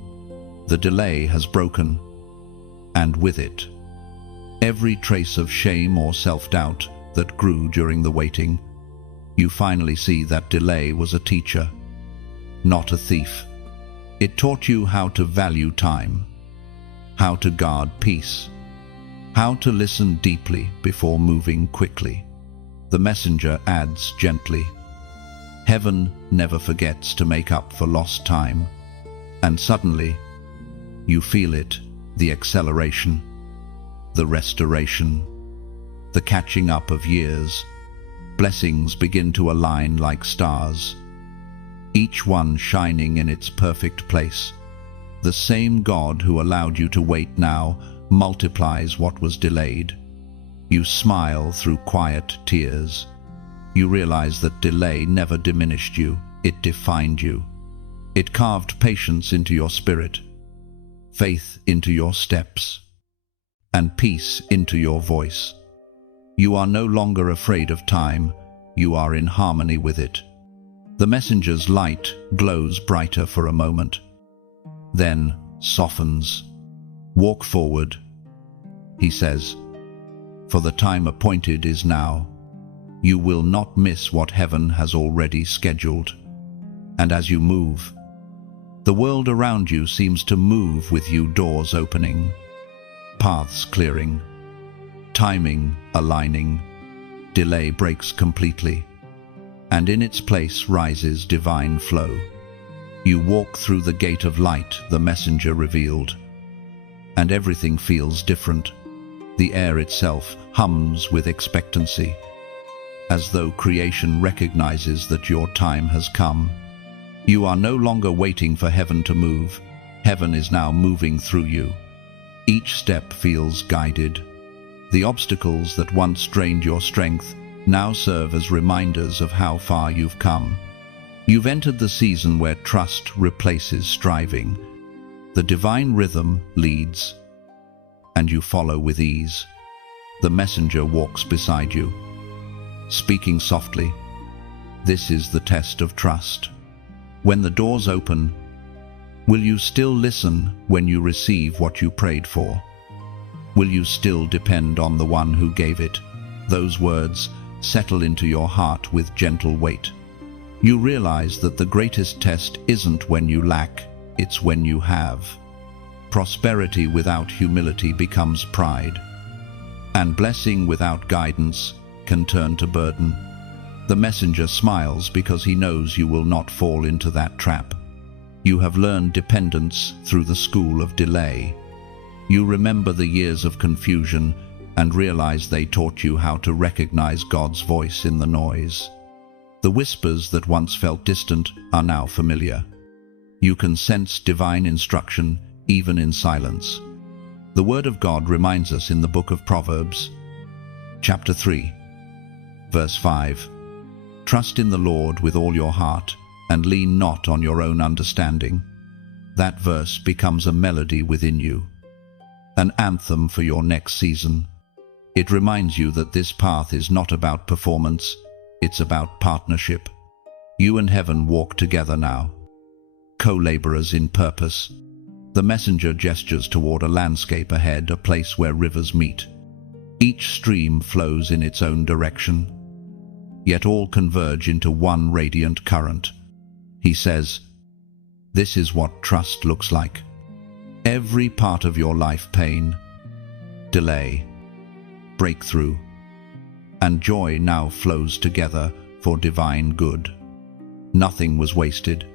The delay has broken, and with it, every trace of shame or self-doubt that grew during the waiting. You finally see that delay was a teacher, not a thief. It taught you how to value time, how to guard peace, how to listen deeply before moving quickly. The messenger adds gently, heaven never forgets to make up for lost time. And suddenly, you feel it, the acceleration, the restoration, the catching up of years. Blessings begin to align like stars, each one shining in its perfect place. The same God who allowed you to wait now multiplies what was delayed. You smile through quiet tears. You realize that delay never diminished you, it defined you. It carved patience into your spirit, faith into your steps, and peace into your voice. You are no longer afraid of time, you are in harmony with it. The messenger's light glows brighter for a moment, then softens. Walk forward, he says, for the time appointed is now. You will not miss what heaven has already scheduled. And as you move, the world around you seems to move with you, doors opening, paths clearing, timing aligning. Delay breaks completely, and in its place rises divine flow. You walk through the gate of light the messenger revealed, and everything feels different. The air itself hums with expectancy, as though creation recognizes that your time has come. You are no longer waiting for heaven to move. Heaven is now moving through you. Each step feels guided. The obstacles that once drained your strength now serve as reminders of how far you've come. You've entered the season where trust replaces striving. The divine rhythm leads, and you follow with ease. The messenger walks beside you, speaking softly. This is the test of trust. When the doors open, will you still listen when you receive what you prayed for? Will you still depend on the one who gave it? Those words settle into your heart with gentle weight. You realize that the greatest test isn't when you lack, it's when you have. Prosperity without humility becomes pride, and blessing without guidance can turn to burden. The messenger smiles because he knows you will not fall into that trap. You have learned dependence through the school of delay. You remember the years of confusion and realize they taught you how to recognize God's voice in the noise. The whispers that once felt distant are now familiar. You can sense divine instruction even in silence. The Word of God reminds us in the book of Proverbs, chapter 3, verse 5, "Trust in the Lord with all your heart, and lean not on your own understanding." That verse becomes a melody within you, an anthem for your next season. It reminds you that this path is not about performance, it's about partnership. You and heaven walk together now, co-laborers in purpose. The messenger gestures toward a landscape ahead, a place where rivers meet. Each stream flows in its own direction, yet all converge into one radiant current. He says, "This is what trust looks like. Every part of your life, pain, delay, breakthrough, and joy now flows together for divine good. Nothing was wasted.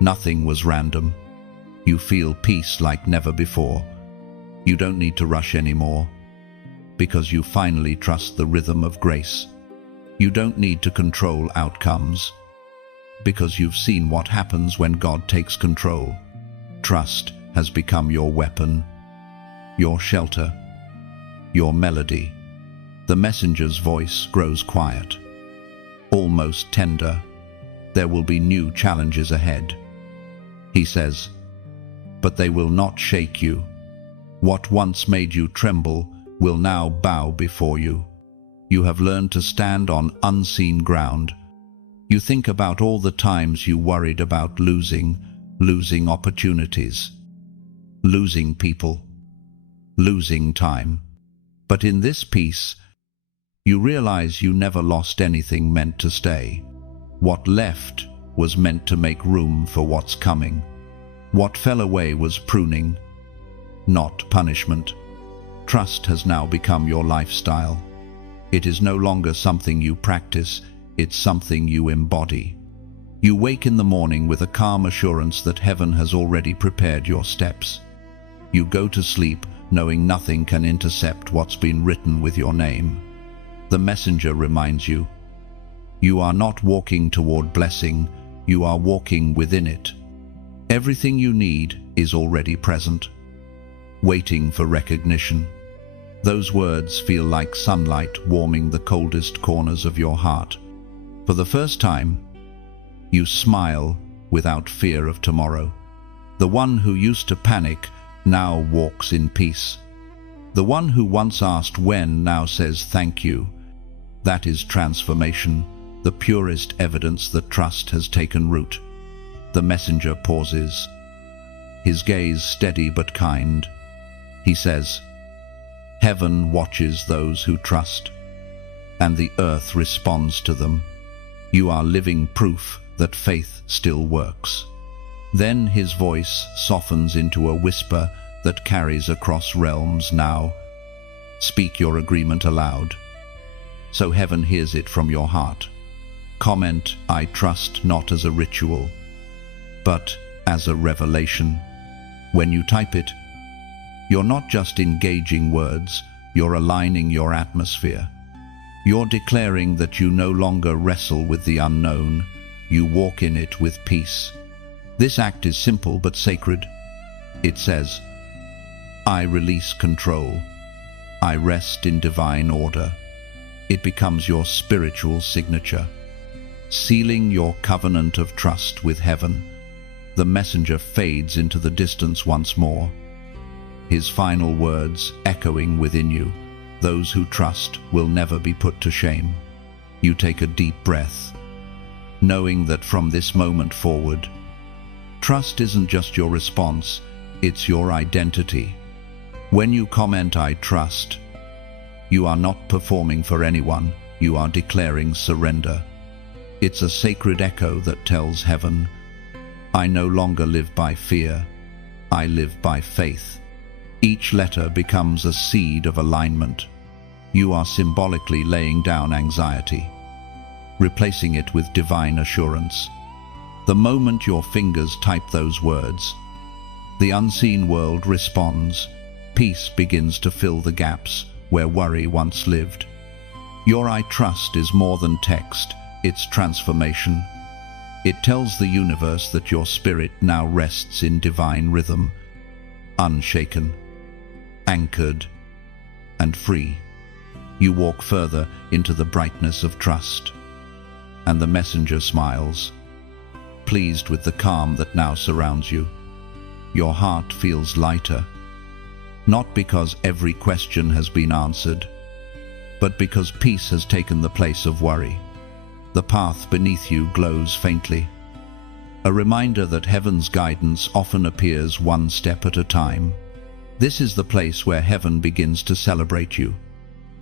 Nothing was random. You feel peace like never before. You don't need to rush anymore, because you finally trust the rhythm of grace. You don't need to control outcomes, because you've seen what happens when God takes control. Trust has become your weapon, your shelter, your melody." The messenger's voice grows quiet, almost tender. There will be new challenges ahead. He says, "But they will not shake you. What once made you tremble will now bow before you. You have learned to stand on unseen ground. You think about all the times you worried about losing opportunities, losing people, losing time. But in this peace, you realize you never lost anything meant to stay. What left was meant to make room for what's coming. What fell away was pruning, not punishment. Trust has now become your lifestyle. It is no longer something you practice, it's something you embody. You wake in the morning with a calm assurance that heaven has already prepared your steps. You go to sleep knowing nothing can intercept what's been written with your name. The messenger reminds you, you are not walking toward blessing, you are walking within it. Everything you need is already present, waiting for recognition. Those words feel like sunlight warming the coldest corners of your heart. For the first time, you smile without fear of tomorrow. The one who used to panic now walks in peace. The one who once asked when now says thank you. That is transformation, the purest evidence that trust has taken root. The messenger pauses, his gaze steady but kind. He says, "Heaven watches those who trust, and the earth responds to them. You are living proof that faith still works." Then his voice softens into a whisper that carries across realms now. Speak your agreement aloud, so heaven hears it from your heart. Comment, "I trust," not as a ritual, but as a revelation. When you type it, you're not just engaging words, you're aligning your atmosphere. You're declaring that you no longer wrestle with the unknown, you walk in it with peace. This act is simple but sacred. It says, "I release control. I rest in divine order." It becomes your spiritual signature, sealing your covenant of trust with heaven. The messenger fades into the distance once more, his final words echoing within you. Those who trust will never be put to shame. You take a deep breath, knowing that from this moment forward, trust isn't just your response, it's your identity. When you comment, "I trust," you are not performing for anyone, you are declaring surrender. It's a sacred echo that tells heaven, "I no longer live by fear, I live by faith." Each letter becomes a seed of alignment. You are symbolically laying down anxiety, replacing it with divine assurance. The moment your fingers type those words, the unseen world responds. Peace begins to fill the gaps where worry once lived. Your "I trust" is more than text, it's transformation. It tells the universe that your spirit now rests in divine rhythm, unshaken, anchored, and free. You walk further into the brightness of trust, and the messenger smiles, pleased with the calm that now surrounds you. Your heart feels lighter, not because every question has been answered, but because peace has taken the place of worry. The path beneath you glows faintly, a reminder that heaven's guidance often appears one step at a time. This is the place where heaven begins to celebrate you.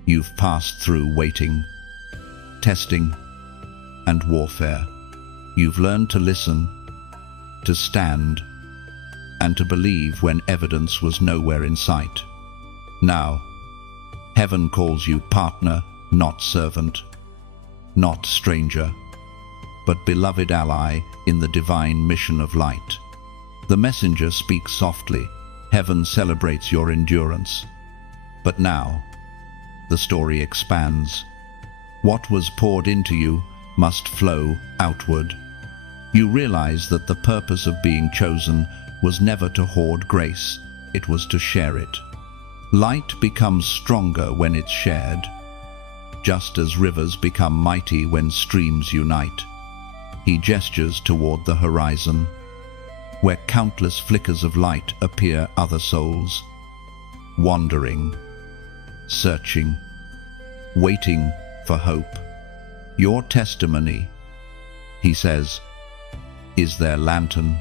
You've passed through waiting, testing, and warfare. You've learned to listen, to stand, and to believe when evidence was nowhere in sight. Now, heaven calls you partner, not servant, not stranger, but beloved ally in the divine mission of light. The messenger speaks softly. Heaven celebrates your endurance. But now, the story expands. What was poured into you must flow outward. You realize that the purpose of being chosen was never to hoard grace, it was to share it. Light becomes stronger when it's shared, just as rivers become mighty when streams unite. He gestures toward the horizon, where countless flickers of light appear other souls, wandering, searching, waiting for hope. Your testimony, he says, is their lantern.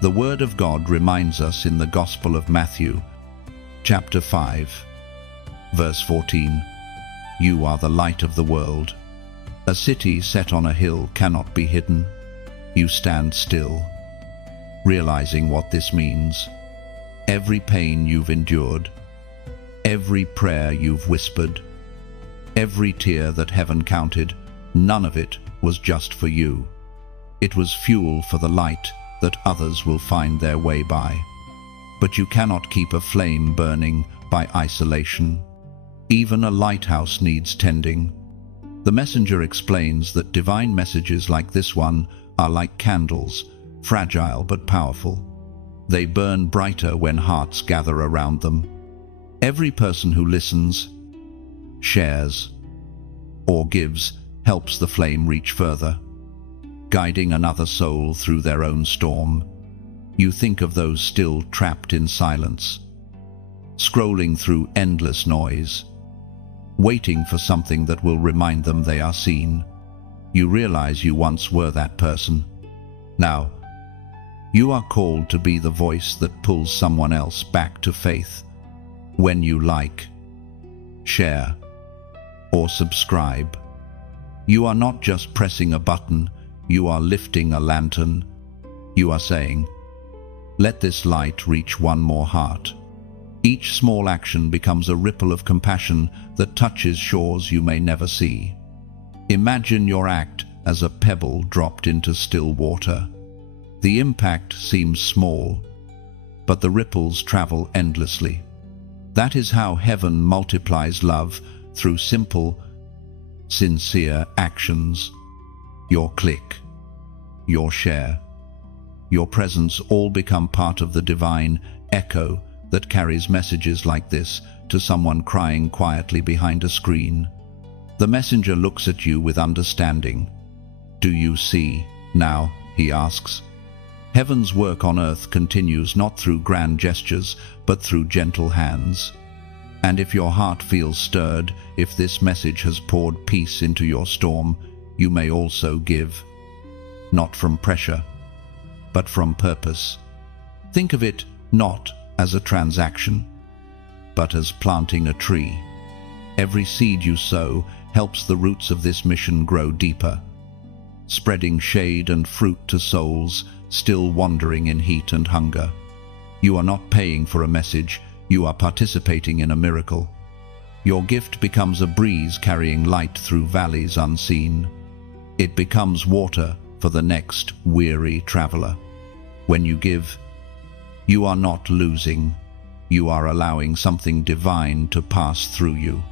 The Word of God reminds us in the Gospel of Matthew, chapter 5, verse 14, "You are the light of the world. A city set on a hill cannot be hidden. You stand still, realizing what this means. Every pain you've endured, every prayer you've whispered, every tear that heaven counted, none of it was just for you. It was fuel for the light that others will find their way by. But you cannot keep a flame burning by isolation. Even a lighthouse needs tending." The messenger explains that divine messages like this one are like candles, fragile but powerful. They burn brighter when hearts gather around them. Every person who listens, shares, or gives helps the flame reach further, guiding another soul through their own storm. You think of those still trapped in silence, scrolling through endless noise, waiting for something that will remind them they are seen. You realize you once were that person. Now, you are called to be the voice that pulls someone else back to faith. When you like, share, or subscribe, you are not just pressing a button, you are lifting a lantern. You are saying, "Let this light reach one more heart." Each small action becomes a ripple of compassion that touches shores you may never see. Imagine your act as a pebble dropped into still water. The impact seems small, but the ripples travel endlessly. That is how heaven multiplies love, through simple, sincere actions. Your click, your share, your presence all become part of the divine echo that carries messages like this to someone crying quietly behind a screen. The messenger looks at you with understanding. "Do you see now?" he asks. Heaven's work on earth continues not through grand gestures, but through gentle hands. And if your heart feels stirred, if this message has poured peace into your storm, you may also give. Not from pressure, but from purpose. Think of it not as a transaction, but as planting a tree. Every seed you sow helps the roots of this mission grow deeper, spreading shade and fruit to souls still wandering in heat and hunger. You are not paying for a message, you are participating in a miracle. Your gift becomes a breeze carrying light through valleys unseen. It becomes water for the next weary traveler. When you give, you are not losing, you are allowing something divine to pass through you,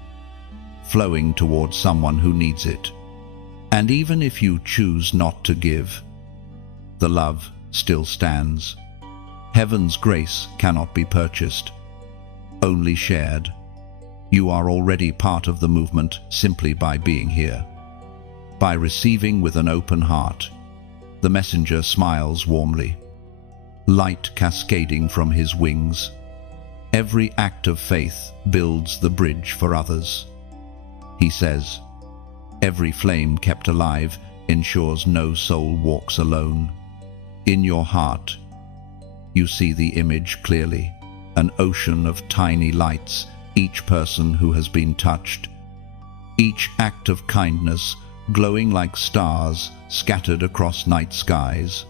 flowing towards someone who needs it. And even if you choose not to give, the love still stands. Heaven's grace cannot be purchased, only shared. You are already part of the movement simply by being here. By receiving with an open heart, the messenger smiles warmly, light cascading from his wings. Every act of faith builds the bridge for others. He says, every flame kept alive ensures no soul walks alone. In your heart, you see the image clearly, an ocean of tiny lights, each person who has been touched, each act of kindness glowing like stars scattered across night skies.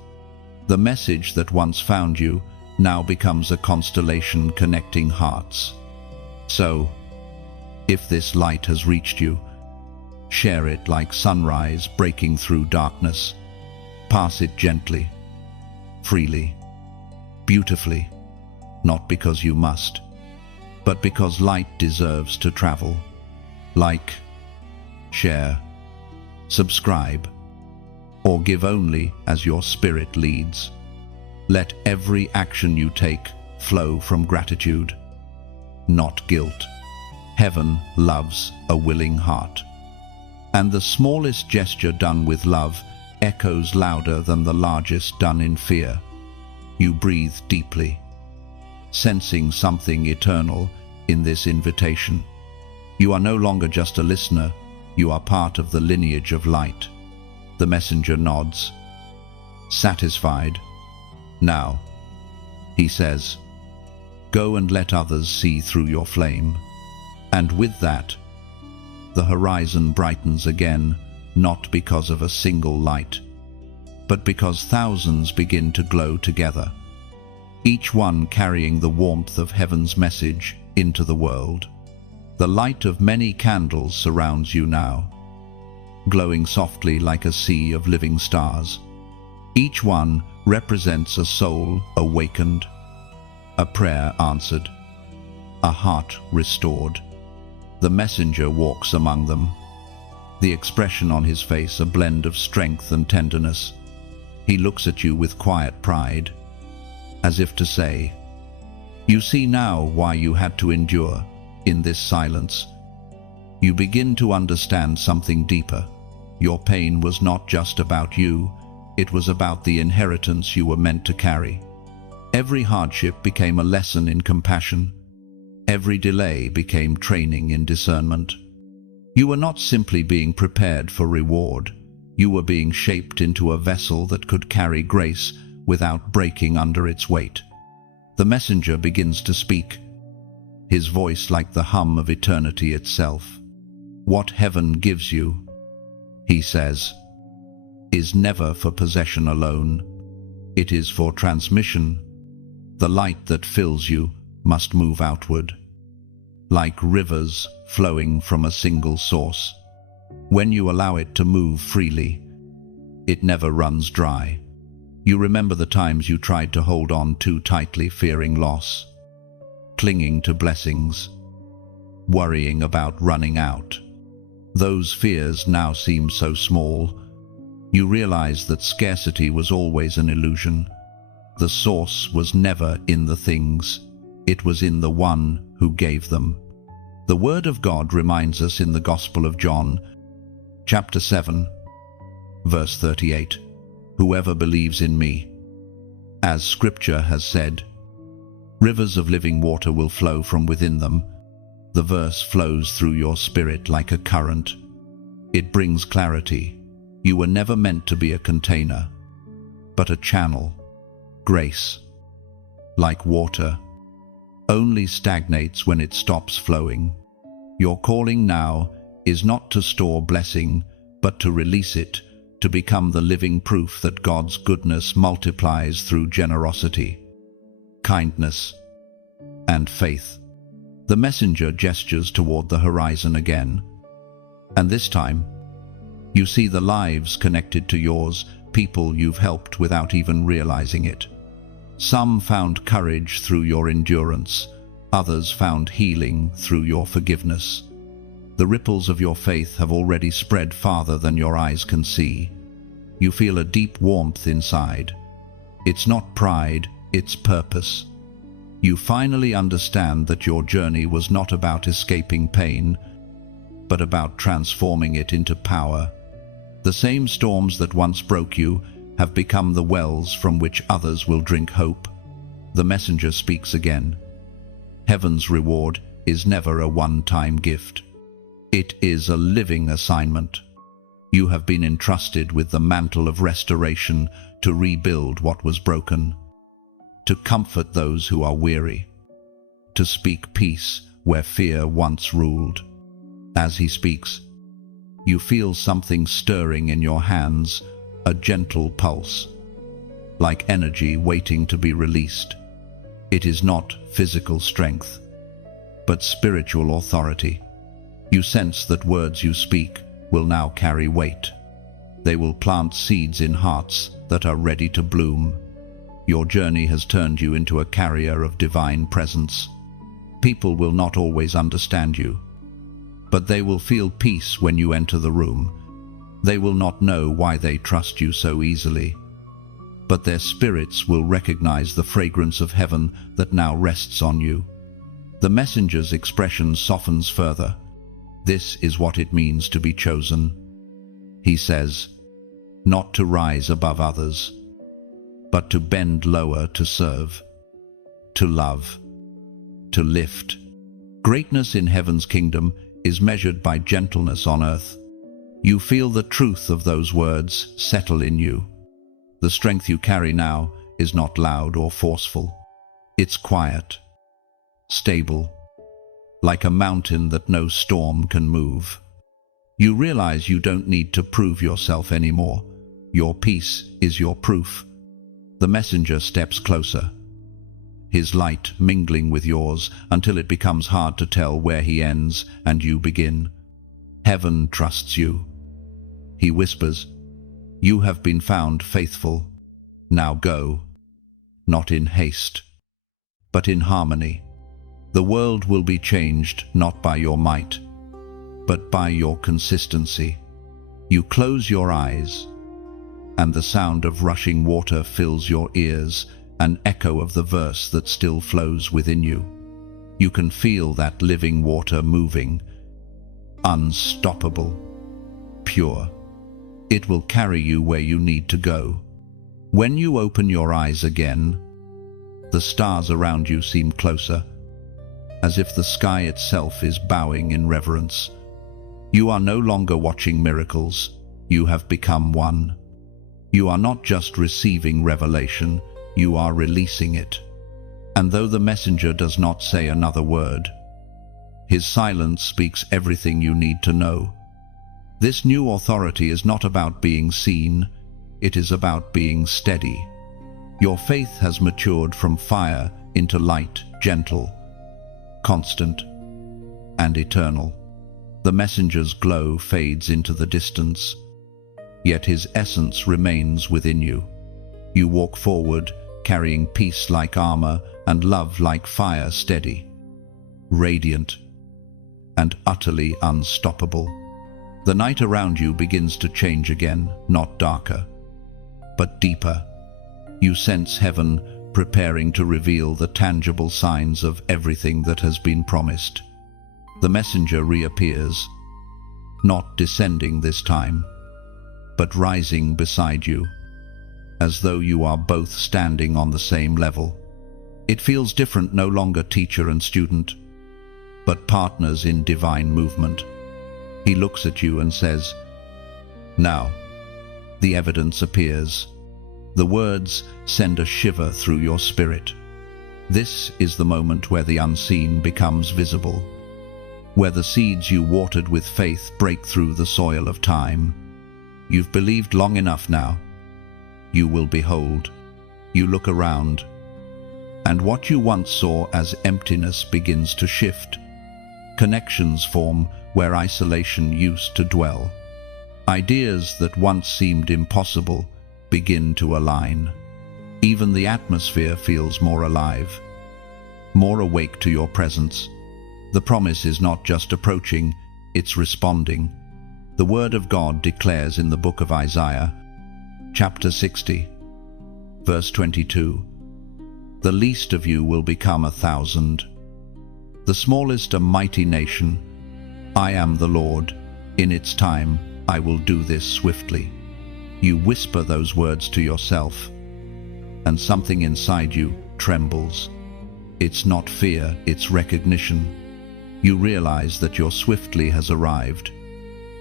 The message that once found you now becomes a constellation connecting hearts. So, if this light has reached you, share it like sunrise breaking through darkness. Pass it gently, freely, beautifully, not because you must, but because light deserves to travel. Like, share, subscribe, or give only as your spirit leads. Let every action you take flow from gratitude, not guilt. Heaven loves a willing heart. And the smallest gesture done with love echoes louder than the largest done in fear. You breathe deeply, sensing something eternal in this invitation. You are no longer just a listener, you are part of the lineage of light. The messenger nods, satisfied. Now, he says, go and let others see through your flame. And with that, the horizon brightens again, not because of a single light, but because thousands begin to glow together, each one carrying the warmth of heaven's message into the world. The light of many candles surrounds you now, glowing softly like a sea of living stars. Each one represents a soul awakened, a prayer answered, a heart restored. The messenger walks among them, the expression on his face a blend of strength and tenderness. He looks at you with quiet pride, as if to say, you see now why you had to endure in this silence. You begin to understand something deeper. Your pain was not just about you, it was about the inheritance you were meant to carry. Every hardship became a lesson in compassion. Every delay became training in discernment. You were not simply being prepared for reward. You were being shaped into a vessel that could carry grace without breaking under its weight. The messenger begins to speak, his voice like the hum of eternity itself. What heaven gives you, he says, is never for possession alone. It is for transmission. The light that fills you must move outward, like rivers flowing from a single source. When you allow it to move freely, it never runs dry. You remember the times you tried to hold on too tightly, fearing loss, clinging to blessings, worrying about running out. Those fears now seem so small. You realize that scarcity was always an illusion. The source was never in the things, it was in the one who gave them. The Word of God reminds us in the Gospel of John, chapter 7, verse 38, whoever believes in me, as Scripture has said, rivers of living water will flow from within them. The verse flows through your spirit like a current. It brings clarity. You were never meant to be a container, but a channel. Grace, like water, only stagnates when it stops flowing. Your calling now is not to store blessing, but to release it, to become the living proof that God's goodness multiplies through generosity, kindness, and faith. The messenger gestures toward the horizon again, and this time, you see the lives connected to yours, people you've helped without even realizing it. Some found courage through your endurance, others found healing through your forgiveness. The ripples of your faith have already spread farther than your eyes can see. You feel a deep warmth inside. It's not pride, it's purpose. You finally understand that your journey was not about escaping pain, but about transforming it into power. The same storms that once broke you have become the wells from which others will drink hope. The messenger speaks again. Heaven's reward is never a one-time gift. It is a living assignment. You have been entrusted with the mantle of restoration to rebuild what was broken, to comfort those who are weary, to speak peace where fear once ruled. As he speaks, you feel something stirring in your hands, a gentle pulse, like energy waiting to be released. It is not physical strength, but spiritual authority. You sense that words you speak will now carry weight. They will plant seeds in hearts that are ready to bloom. Your journey has turned you into a carrier of divine presence. People will not always understand you, but they will feel peace when you enter the room. They will not know why they trust you so easily, but their spirits will recognize the fragrance of heaven that now rests on you. The messenger's expression softens further. This is what it means to be chosen. He says, not to rise above others, but to bend lower to serve, to love, to lift. Greatness in heaven's kingdom is measured by gentleness on earth. You feel the truth of those words settle in you. The strength you carry now is not loud or forceful. It's quiet, stable, like a mountain that no storm can move. You realize you don't need to prove yourself anymore. Your peace is your proof. The messenger steps closer, his light mingling with yours until it becomes hard to tell where he ends and you begin. Heaven trusts you. He whispers, you have been found faithful. Now go, not in haste, but in harmony. The world will be changed not by your might, but by your consistency. You close your eyes, and the sound of rushing water fills your ears, an echo of the verse that still flows within you. You can feel that living water moving, unstoppable, pure. It will carry you where you need to go. When you open your eyes again, the stars around you seem closer, as if the sky itself is bowing in reverence. You are no longer watching miracles. You have become one. You are not just receiving revelation, you are releasing it. And though the messenger does not say another word, his silence speaks everything you need to know. This new authority is not about being seen, it is about being steady. Your faith has matured from fire into light, gentle, constant, and eternal. The messenger's glow fades into the distance, yet his essence remains within you. You walk forward, carrying peace like armor and love like fire, steady, radiant, and utterly unstoppable. The night around you begins to change again, not darker, but deeper. You sense heaven preparing to reveal the tangible signs of everything that has been promised. The messenger reappears, not descending this time, but rising beside you, as though you are both standing on the same level. It feels different, no longer teacher and student, but partners in divine movement. He looks at you and says, now. The evidence appears. The words send a shiver through your spirit. This is the moment where the unseen becomes visible, where the seeds you watered with faith break through the soil of time. You've believed long enough now. You will behold. You look around, and what you once saw as emptiness begins to shift. Connections form where isolation used to dwell. Ideas that once seemed impossible begin to align. Even the atmosphere feels more alive, more awake to your presence. The promise is not just approaching, it's responding. The Word of God declares in the book of Isaiah, chapter 60, verse 22, the least of you will become 1,000, the smallest a mighty nation. I am the Lord. In its time, I will do this swiftly. You whisper those words to yourself, and something inside you trembles. It's not fear, it's recognition. You realize that your swiftly has arrived.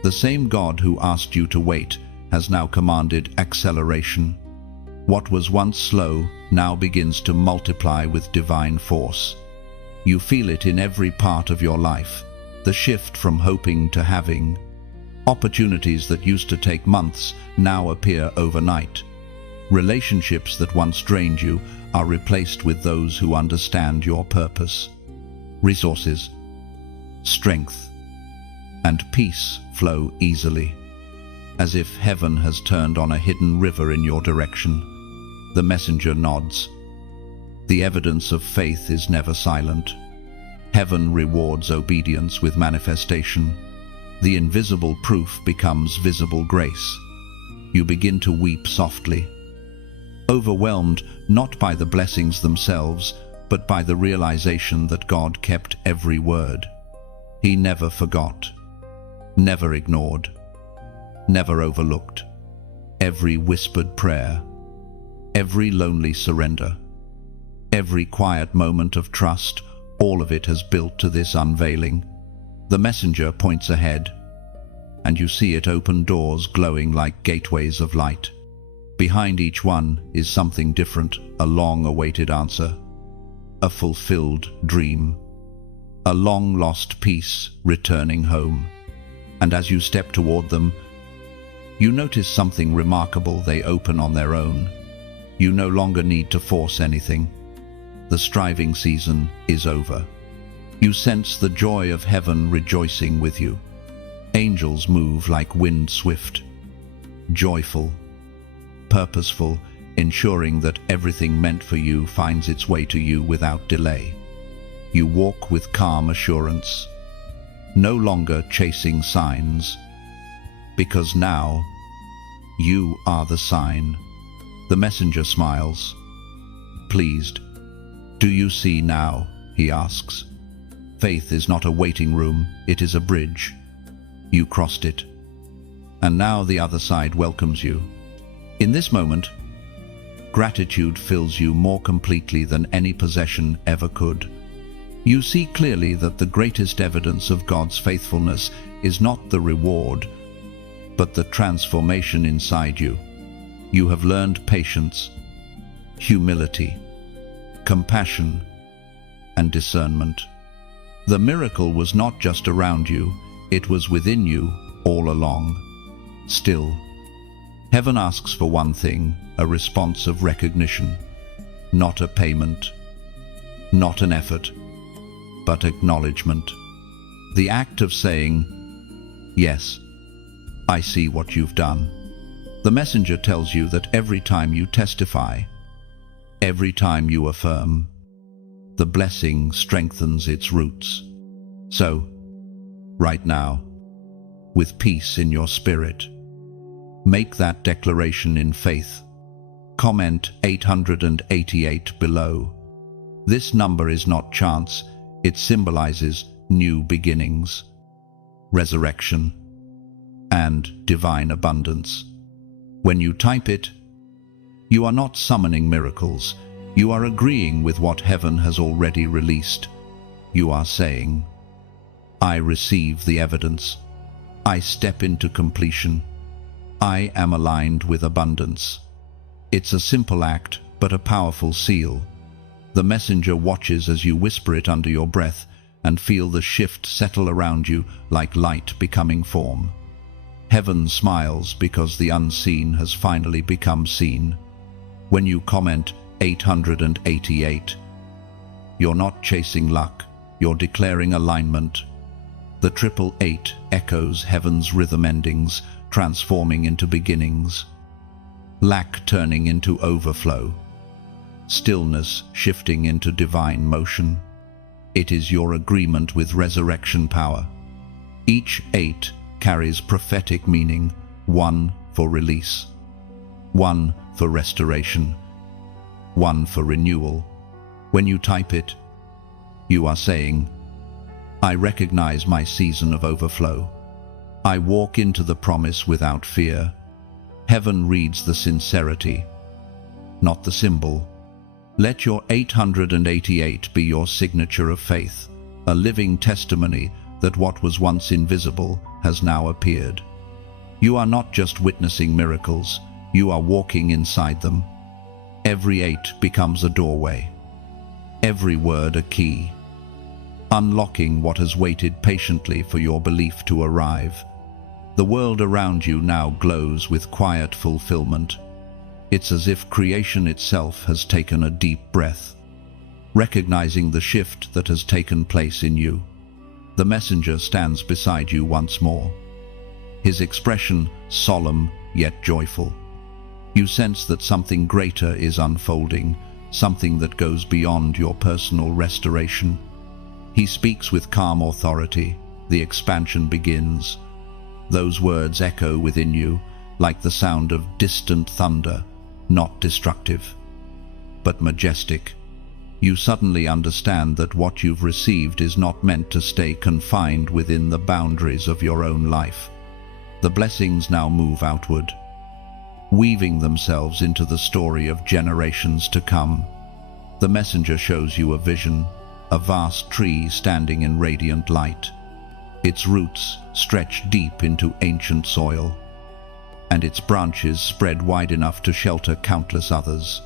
The The same God who asked you to wait has now commanded acceleration. What was once slow now begins to multiply with divine force. You feel it in every part of your life, the shift from hoping to having. Opportunities that used to take months now appear overnight. Relationships that once drained you are replaced with those who understand your purpose. Resources, strength, and peace flow easily, as if heaven has turned on a hidden river in your direction. The messenger nods. The evidence of faith is never silent. Heaven rewards obedience with manifestation. The invisible proof becomes visible grace. You begin to weep softly, overwhelmed not by the blessings themselves, but by the realization that God kept every word. He never forgot, never ignored, never overlooked. Every whispered prayer, every lonely surrender, every quiet moment of trust, all of it has built to this unveiling. The messenger points ahead, and you see it open doors glowing like gateways of light. Behind each one is something different, a long-awaited answer, a fulfilled dream, a long-lost peace returning home. And as you step toward them, you notice something remarkable. They open on their own. You no longer need to force anything. The striving season is over. You sense the joy of heaven rejoicing with you. Angels move like wind swift, joyful, purposeful, ensuring that everything meant for you finds its way to you without delay. You walk with calm assurance, no longer chasing signs, because now you are the sign. The messenger smiles, pleased. Do you see now? He asks. Faith is not a waiting room, it is a bridge. You crossed it, and now the other side welcomes you. In this moment, gratitude fills you more completely than any possession ever could. You see clearly that the greatest evidence of God's faithfulness is not the reward, but the transformation inside you. You have learned patience, humility, compassion, and discernment. The miracle was not just around you, it was within you all along. Still, heaven asks for one thing, a response of recognition, not a payment, not an effort, but acknowledgement. The act of saying, yes, I see what you've done. The messenger tells you that every time you testify, every time you affirm, the blessing strengthens its roots. So, right now, with peace in your spirit, make that declaration in faith. Comment 888 below. This number is not chance, it symbolizes new beginnings, resurrection, and divine abundance. When you type it, you are not summoning miracles, you are agreeing with what heaven has already released. You are saying, I receive the evidence. I step into completion. I am aligned with abundance. It's a simple act, but a powerful seal. The messenger watches as you whisper it under your breath and feel the shift settle around you like light becoming form. Heaven smiles because the unseen has finally become seen. When you comment 888, you're not chasing luck, you're declaring alignment. The 888 echoes heaven's rhythm endings, transforming into beginnings. Lack turning into overflow. Stillness shifting into divine motion. It is your agreement with resurrection power. Each 8 carries prophetic meaning, one for release, one for restoration, one for renewal. When you type it, you are saying, I recognize my season of overflow. I walk into the promise without fear. Heaven reads the sincerity, not the symbol. Let your 888 be your signature of faith, a living testimony that what was once invisible has now appeared. You are not just witnessing miracles, you are walking inside them. Every 8 becomes a doorway, every word a key, unlocking what has waited patiently for your belief to arrive. The world around you now glows with quiet fulfillment. It's as if creation itself has taken a deep breath, recognizing the shift that has taken place in you. The messenger stands beside you once more, his expression solemn yet joyful. You sense that something greater is unfolding, something that goes beyond your personal restoration. He speaks with calm authority. The expansion begins. Those words echo within you like the sound of distant thunder, not destructive, but majestic. You suddenly understand that what you've received is not meant to stay confined within the boundaries of your own life. The blessings now move outward, weaving themselves into the story of generations to come. The messenger shows you a vision, a vast tree standing in radiant light. Its roots stretch deep into ancient soil, and its branches spread wide enough to shelter countless others.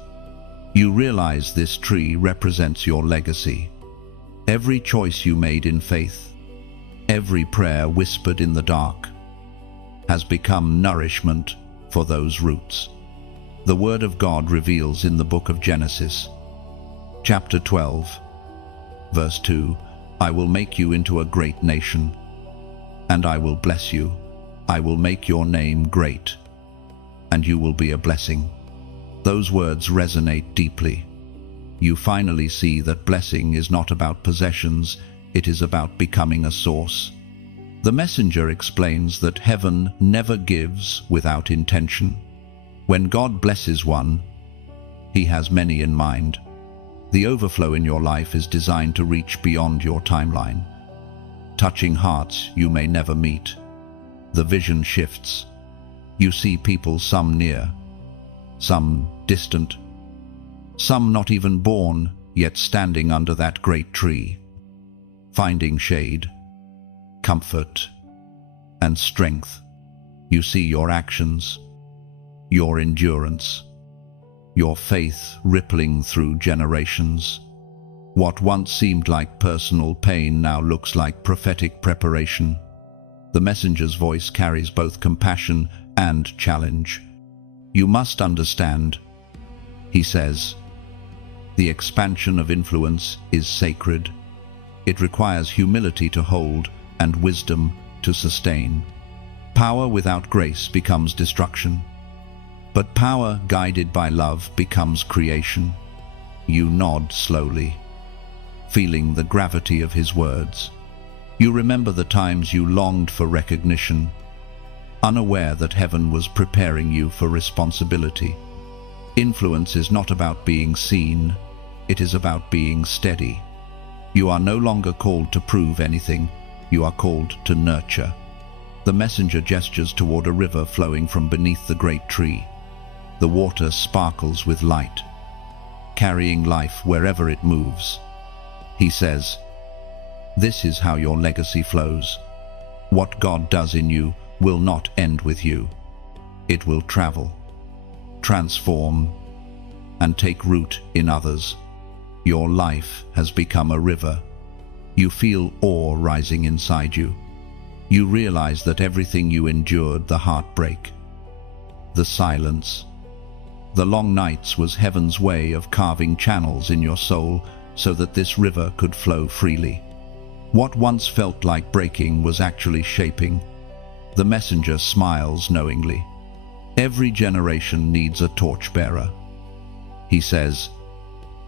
You realize this tree represents your legacy. Every choice you made in faith, every prayer whispered in the dark, has become nourishment for those roots. The Word of God reveals in the book of Genesis, chapter 12, verse 2, "I will make you into a great nation, and I will bless you. I will make your name great, and you will be a blessing." Those words resonate deeply. You finally see that blessing is not about possessions, it is about becoming a source. The messenger explains that heaven never gives without intention. When God blesses one, He has many in mind. The overflow in your life is designed to reach beyond your timeline, touching hearts you may never meet. The vision shifts. You see people, some near, some distant, some not even born, yet standing under that great tree, finding shade, comfort, and strength. You see your actions, your endurance, your faith rippling through generations. What once seemed like personal pain now looks like prophetic preparation. The messenger's voice carries both compassion and challenge. "You must understand," he says, "the expansion of influence is sacred. It requires humility to hold and wisdom to sustain. Power without grace becomes destruction, but power guided by love becomes creation." You nod slowly, feeling the gravity of his words. You remember the times you longed for recognition, unaware that heaven was preparing you for responsibility. Influence is not about being seen, it is about being steady. You are no longer called to prove anything, you are called to nurture. The messenger gestures toward a river flowing from beneath the great tree. The water sparkles with light, carrying life wherever it moves. He says, "This is how your legacy flows. What God does in you will not end with you. It will travel, transform, and take root in others. Your life has become a river. You feel awe rising inside you. You realize that everything you endured, the heartbreak, the silence, the long nights, was heaven's way of carving channels in your soul so that this river could flow freely. What once felt like breaking was actually shaping." The messenger smiles knowingly. "Every generation needs a torchbearer," he says.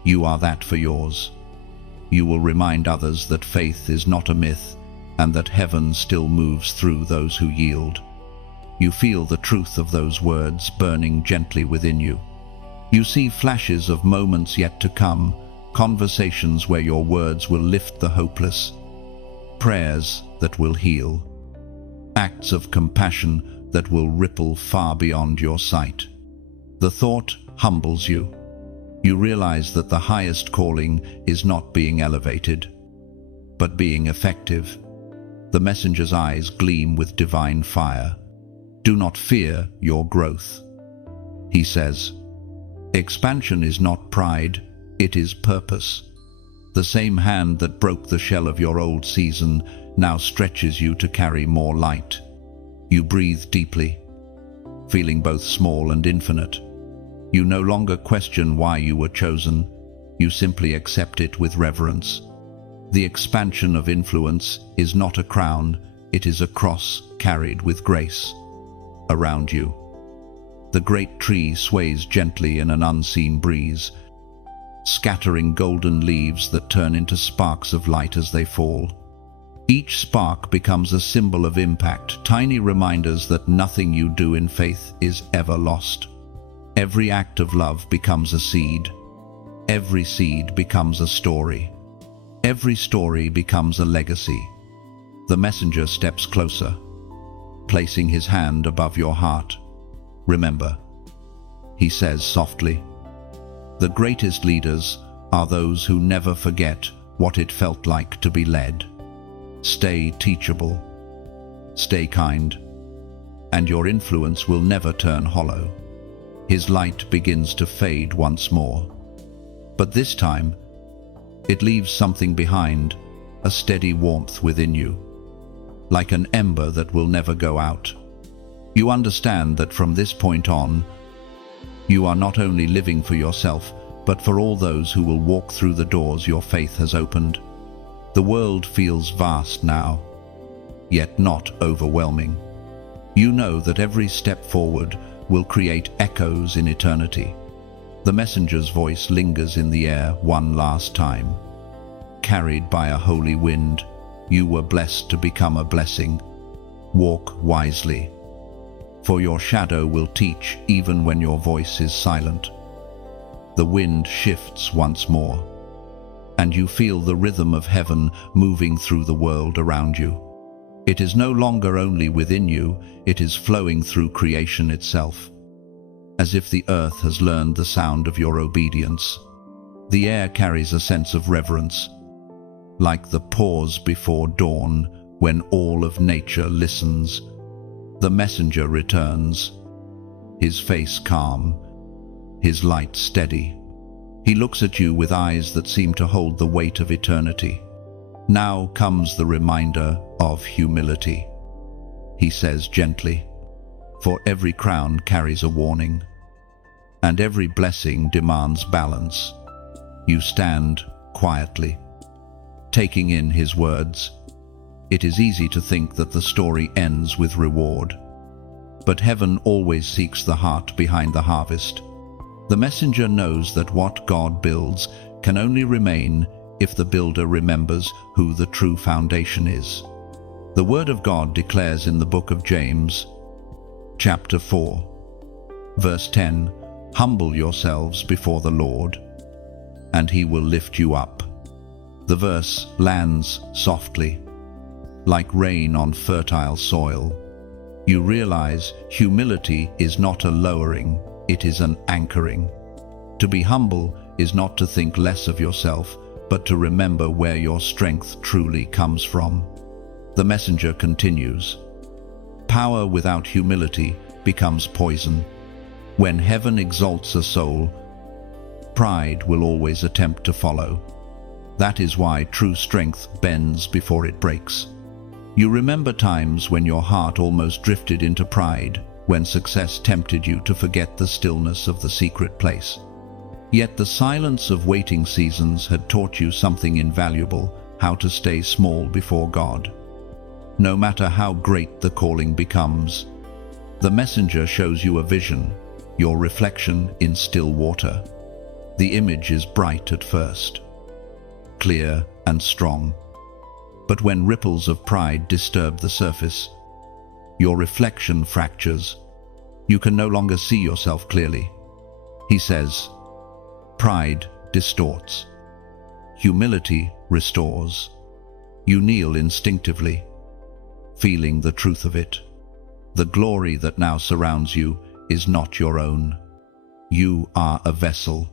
"You are that for yours. You will remind others that faith is not a myth and that heaven still moves through those who yield." You feel the truth of those words burning gently within you. You see flashes of moments yet to come, conversations where your words will lift the hopeless, prayers that will heal, acts of compassion that will ripple far beyond your sight. The thought humbles you. You realize that the highest calling is not being elevated, but being effective. The messenger's eyes gleam with divine fire. "Do not fear your growth," he says. "Expansion is not pride, it is purpose. The same hand that broke the shell of your old season now stretches you to carry more light." You breathe deeply, feeling both small and infinite. You no longer question why you were chosen. You simply accept it with reverence. The expansion of influence is not a crown, it is a cross carried with grace. Around you, the great tree sways gently in an unseen breeze, scattering golden leaves that turn into sparks of light as they fall. Each spark becomes a symbol of impact, tiny reminders that nothing you do in faith is ever lost. Every act of love becomes a seed. Every seed becomes a story. Every story becomes a legacy. The messenger steps closer, placing his hand above your heart. "Remember," he says softly, "the greatest leaders are those who never forget what it felt like to be led. Stay teachable, stay kind, and your influence will never turn hollow." His light begins to fade once more. But this time, it leaves something behind, a steady warmth within you, like an ember that will never go out. You understand that from this point on, you are not only living for yourself, but for all those who will walk through the doors your faith has opened. The world feels vast now, yet not overwhelming. You know that every step forward will create echoes in eternity. The messenger's voice lingers in the air one last time. Carried by a holy wind, you were blessed to become a blessing. Walk wisely, for your shadow will teach even when your voice is silent. The wind shifts once more, and you feel the rhythm of heaven moving through the world around you. It is no longer only within you, it is flowing through creation itself. As if the earth has learned the sound of your obedience. The air carries a sense of reverence, like the pause before dawn when all of nature listens. The messenger returns, his face calm, his light steady. He looks at you with eyes that seem to hold the weight of eternity. Now comes the reminder of humility. He says gently, "For every crown carries a warning, and every blessing demands balance." You stand quietly, taking in his words. It is easy to think that the story ends with reward, but heaven always seeks the heart behind the harvest. The messenger knows that what God builds can only remain if the builder remembers who the true foundation is. The Word of God declares in the book of James, chapter 4, verse 10, "Humble yourselves before the Lord, and he will lift you up." The verse lands softly, like rain on fertile soil. You realize humility is not a lowering, it is an anchoring. To be humble is not to think less of yourself, but to remember where your strength truly comes from. The messenger continues, "Power without humility becomes poison. When heaven exalts a soul, pride will always attempt to follow. That is why true strength bends before it breaks." You remember times when your heart almost drifted into pride, when success tempted you to forget the stillness of the secret place. Yet the silence of waiting seasons had taught you something invaluable, how to stay small before God. No matter how great the calling becomes, the messenger shows you a vision, your reflection in still water. The image is bright at first, clear and strong. But when ripples of pride disturb the surface, your reflection fractures. You can no longer see yourself clearly. He says, "Pride distorts. Humility restores." You kneel instinctively, feeling the truth of it. The glory that now surrounds you is not your own. You are a vessel,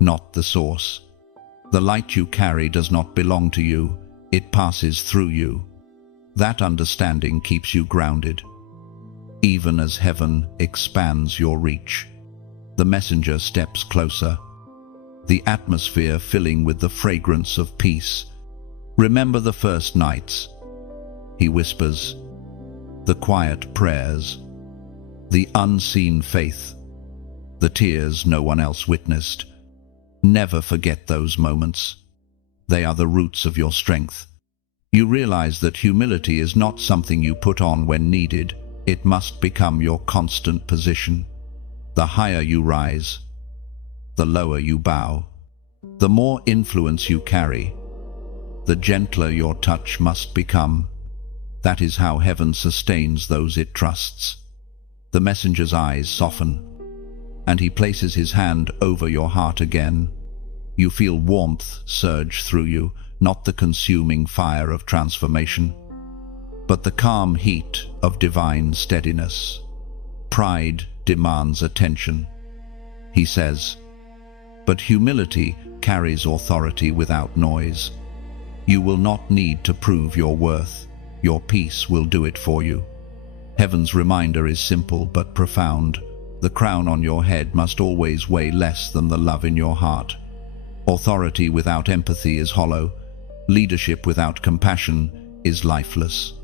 not the source. The light you carry does not belong to you, it passes through you. That understanding keeps you grounded, even as heaven expands your reach. The messenger steps closer, the atmosphere filling with the fragrance of peace. Remember the first nights, he whispers, the quiet prayers, the unseen faith, the tears no one else witnessed. Never forget those moments. They are the roots of your strength. You realize that humility is not something you put on when needed. It must become your constant position. The higher you rise, the lower you bow. The more influence you carry, the gentler your touch must become. That is how heaven sustains those it trusts. The messenger's eyes soften, and he places his hand over your heart again. You feel warmth surge through you, not the consuming fire of transformation, but the calm heat of divine steadiness. Pride demands attention, he says, but humility carries authority without noise. You will not need to prove your worth. Your peace will do it for you. Heaven's reminder is simple but profound. The crown on your head must always weigh less than the love in your heart. Authority without empathy is hollow. Leadership without compassion is lifeless.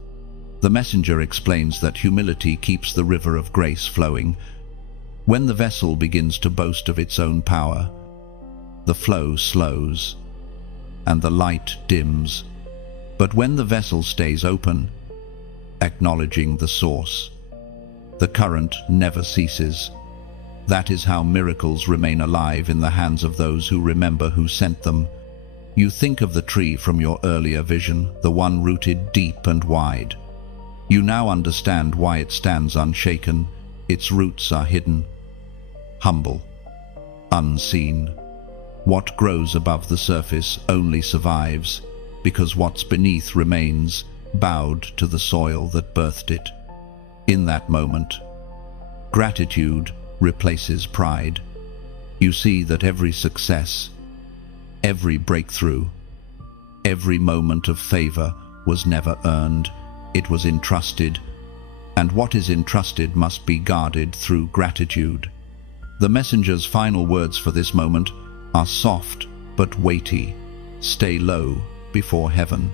The messenger explains that humility keeps the river of grace flowing. When the vessel begins to boast of its own power, the flow slows and the light dims. But when the vessel stays open, acknowledging the source, the current never ceases. That is how miracles remain alive in the hands of those who remember who sent them. You think of the tree from your earlier vision, the one rooted deep and wide. You now understand why it stands unshaken. Its roots are hidden, humble, unseen. What grows above the surface only survives because what's beneath remains bowed to the soil that birthed it. In that moment, gratitude replaces pride. You see that every success, every breakthrough, every moment of favor was never earned. It was entrusted, and what is entrusted must be guarded through gratitude. The messenger's final words for this moment are soft but weighty. Stay low before heaven,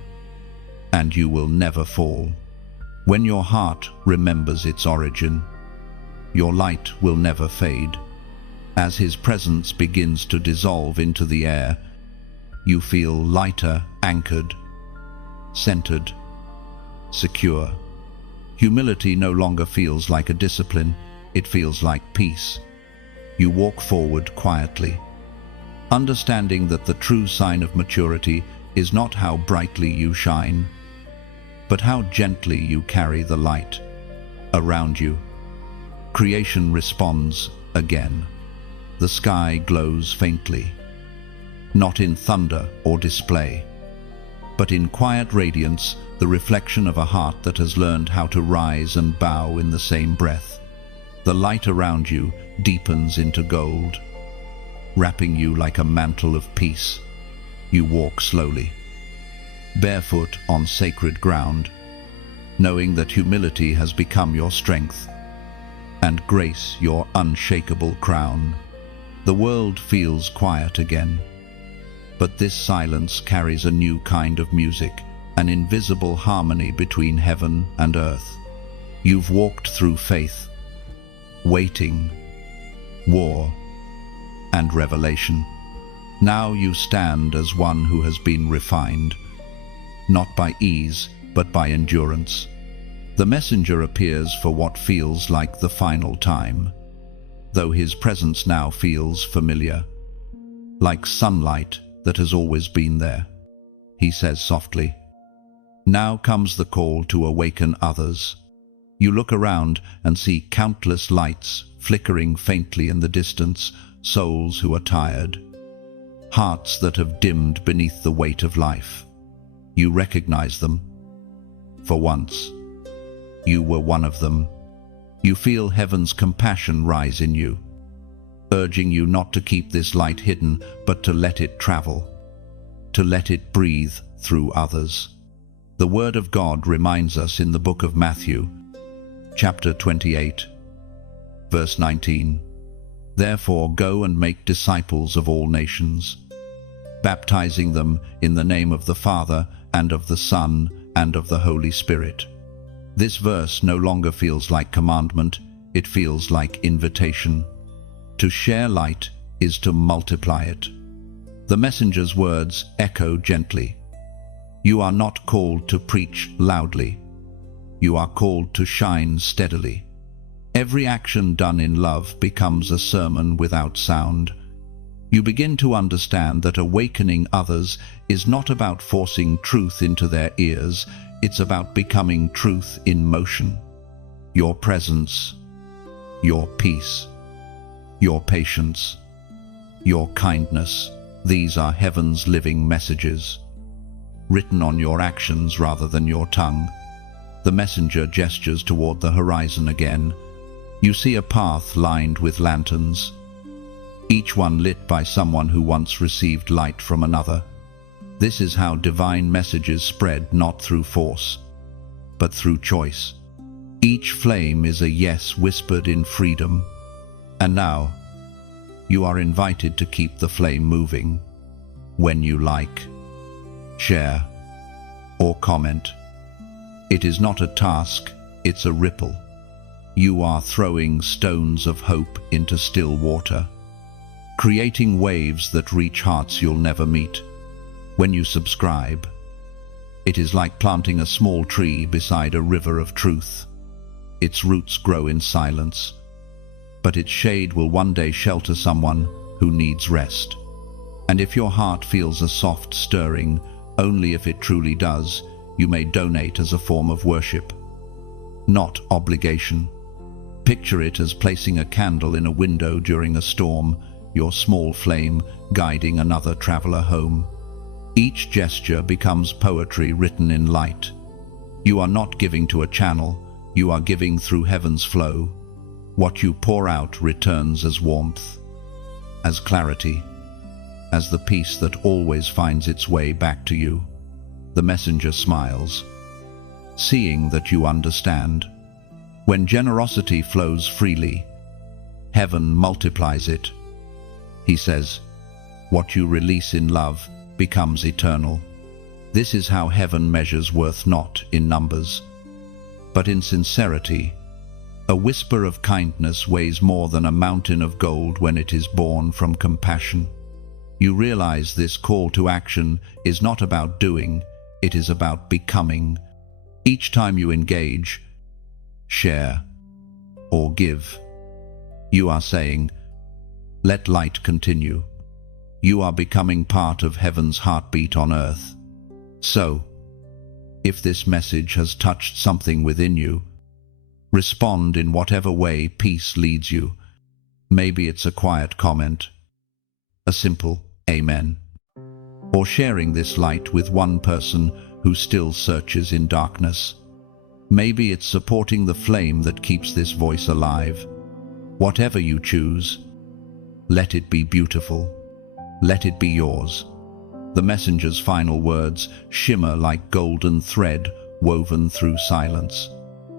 and you will never fall. When your heart remembers its origin, your light will never fade. As his presence begins to dissolve into the air, you feel lighter, anchored, centered, secure. Humility no longer feels like a discipline, it feels like peace. You walk forward quietly, understanding that the true sign of maturity is not how brightly you shine, but how gently you carry the light around you. Creation responds again. The sky glows faintly, not in thunder or display, but in quiet radiance, the reflection of a heart that has learned how to rise and bow in the same breath. The light around you deepens into gold, wrapping you like a mantle of peace. You walk slowly, barefoot on sacred ground, knowing that humility has become your strength and grace your unshakable crown. The world feels quiet again, but this silence carries a new kind of music, an invisible harmony between heaven and earth. You've walked through faith, waiting, war, and revelation. Now you stand as one who has been refined, not by ease, but by endurance. The messenger appears for what feels like the final time, though his presence now feels familiar, like sunlight that has always been there. He says softly, "Now comes the call to awaken others." You look around and see countless lights flickering faintly in the distance, souls who are tired, hearts that have dimmed beneath the weight of life. You recognize them. For once, you were one of them. You feel heaven's compassion rise in you, urging you not to keep this light hidden, but to let it travel, to let it breathe through others. The Word of God reminds us in the book of Matthew, chapter 28, verse 19, "Therefore go and make disciples of all nations, baptizing them in the name of the Father and of the Son and of the Holy Spirit." This verse no longer feels like commandment, it feels like invitation. To share light is to multiply it. The messenger's words echo gently. You are not called to preach loudly. You are called to shine steadily. Every action done in love becomes a sermon without sound. You begin to understand that awakening others is not about forcing truth into their ears, it's about becoming truth in motion. Your presence, your peace, your patience, your kindness, these are heaven's living messages, written on your actions rather than your tongue. The messenger gestures toward the horizon again. You see a path lined with lanterns, each one lit by someone who once received light from another. This is how divine messages spread, not through force, but through choice. Each flame is a yes whispered in freedom. And now, you are invited to keep the flame moving. When you like, share, or comment. It is not a task, it's a ripple. You are throwing stones of hope into still water, creating waves that reach hearts you'll never meet. When you subscribe, it is like planting a small tree beside a river of truth. Its roots grow in silence, but its shade will one day shelter someone who needs rest. And if your heart feels a soft stirring, only if it truly does, you may donate as a form of worship, not obligation. Picture it as placing a candle in a window during a storm, your small flame guiding another traveler home. Each gesture becomes poetry written in light. You are not giving to a channel, you are giving through heaven's flow. What you pour out returns as warmth, as clarity, as the peace that always finds its way back to you. The messenger smiles, seeing that you understand. When generosity flows freely, heaven multiplies it. He says, what you release in love becomes eternal. This is how heaven measures worth, not in numbers, but in sincerity. A whisper of kindness weighs more than a mountain of gold when it is born from compassion. You realize this call to action is not about doing, it is about becoming. Each time you engage, share, or give, you are saying, let light continue. You are becoming part of heaven's heartbeat on earth. So, if this message has touched something within you, respond in whatever way peace leads you. Maybe it's a quiet comment, a simple amen, or sharing this light with one person who still searches in darkness. Maybe it's supporting the flame that keeps this voice alive. Whatever you choose, let it be beautiful. Let it be yours. The messenger's final words shimmer like golden thread woven through silence.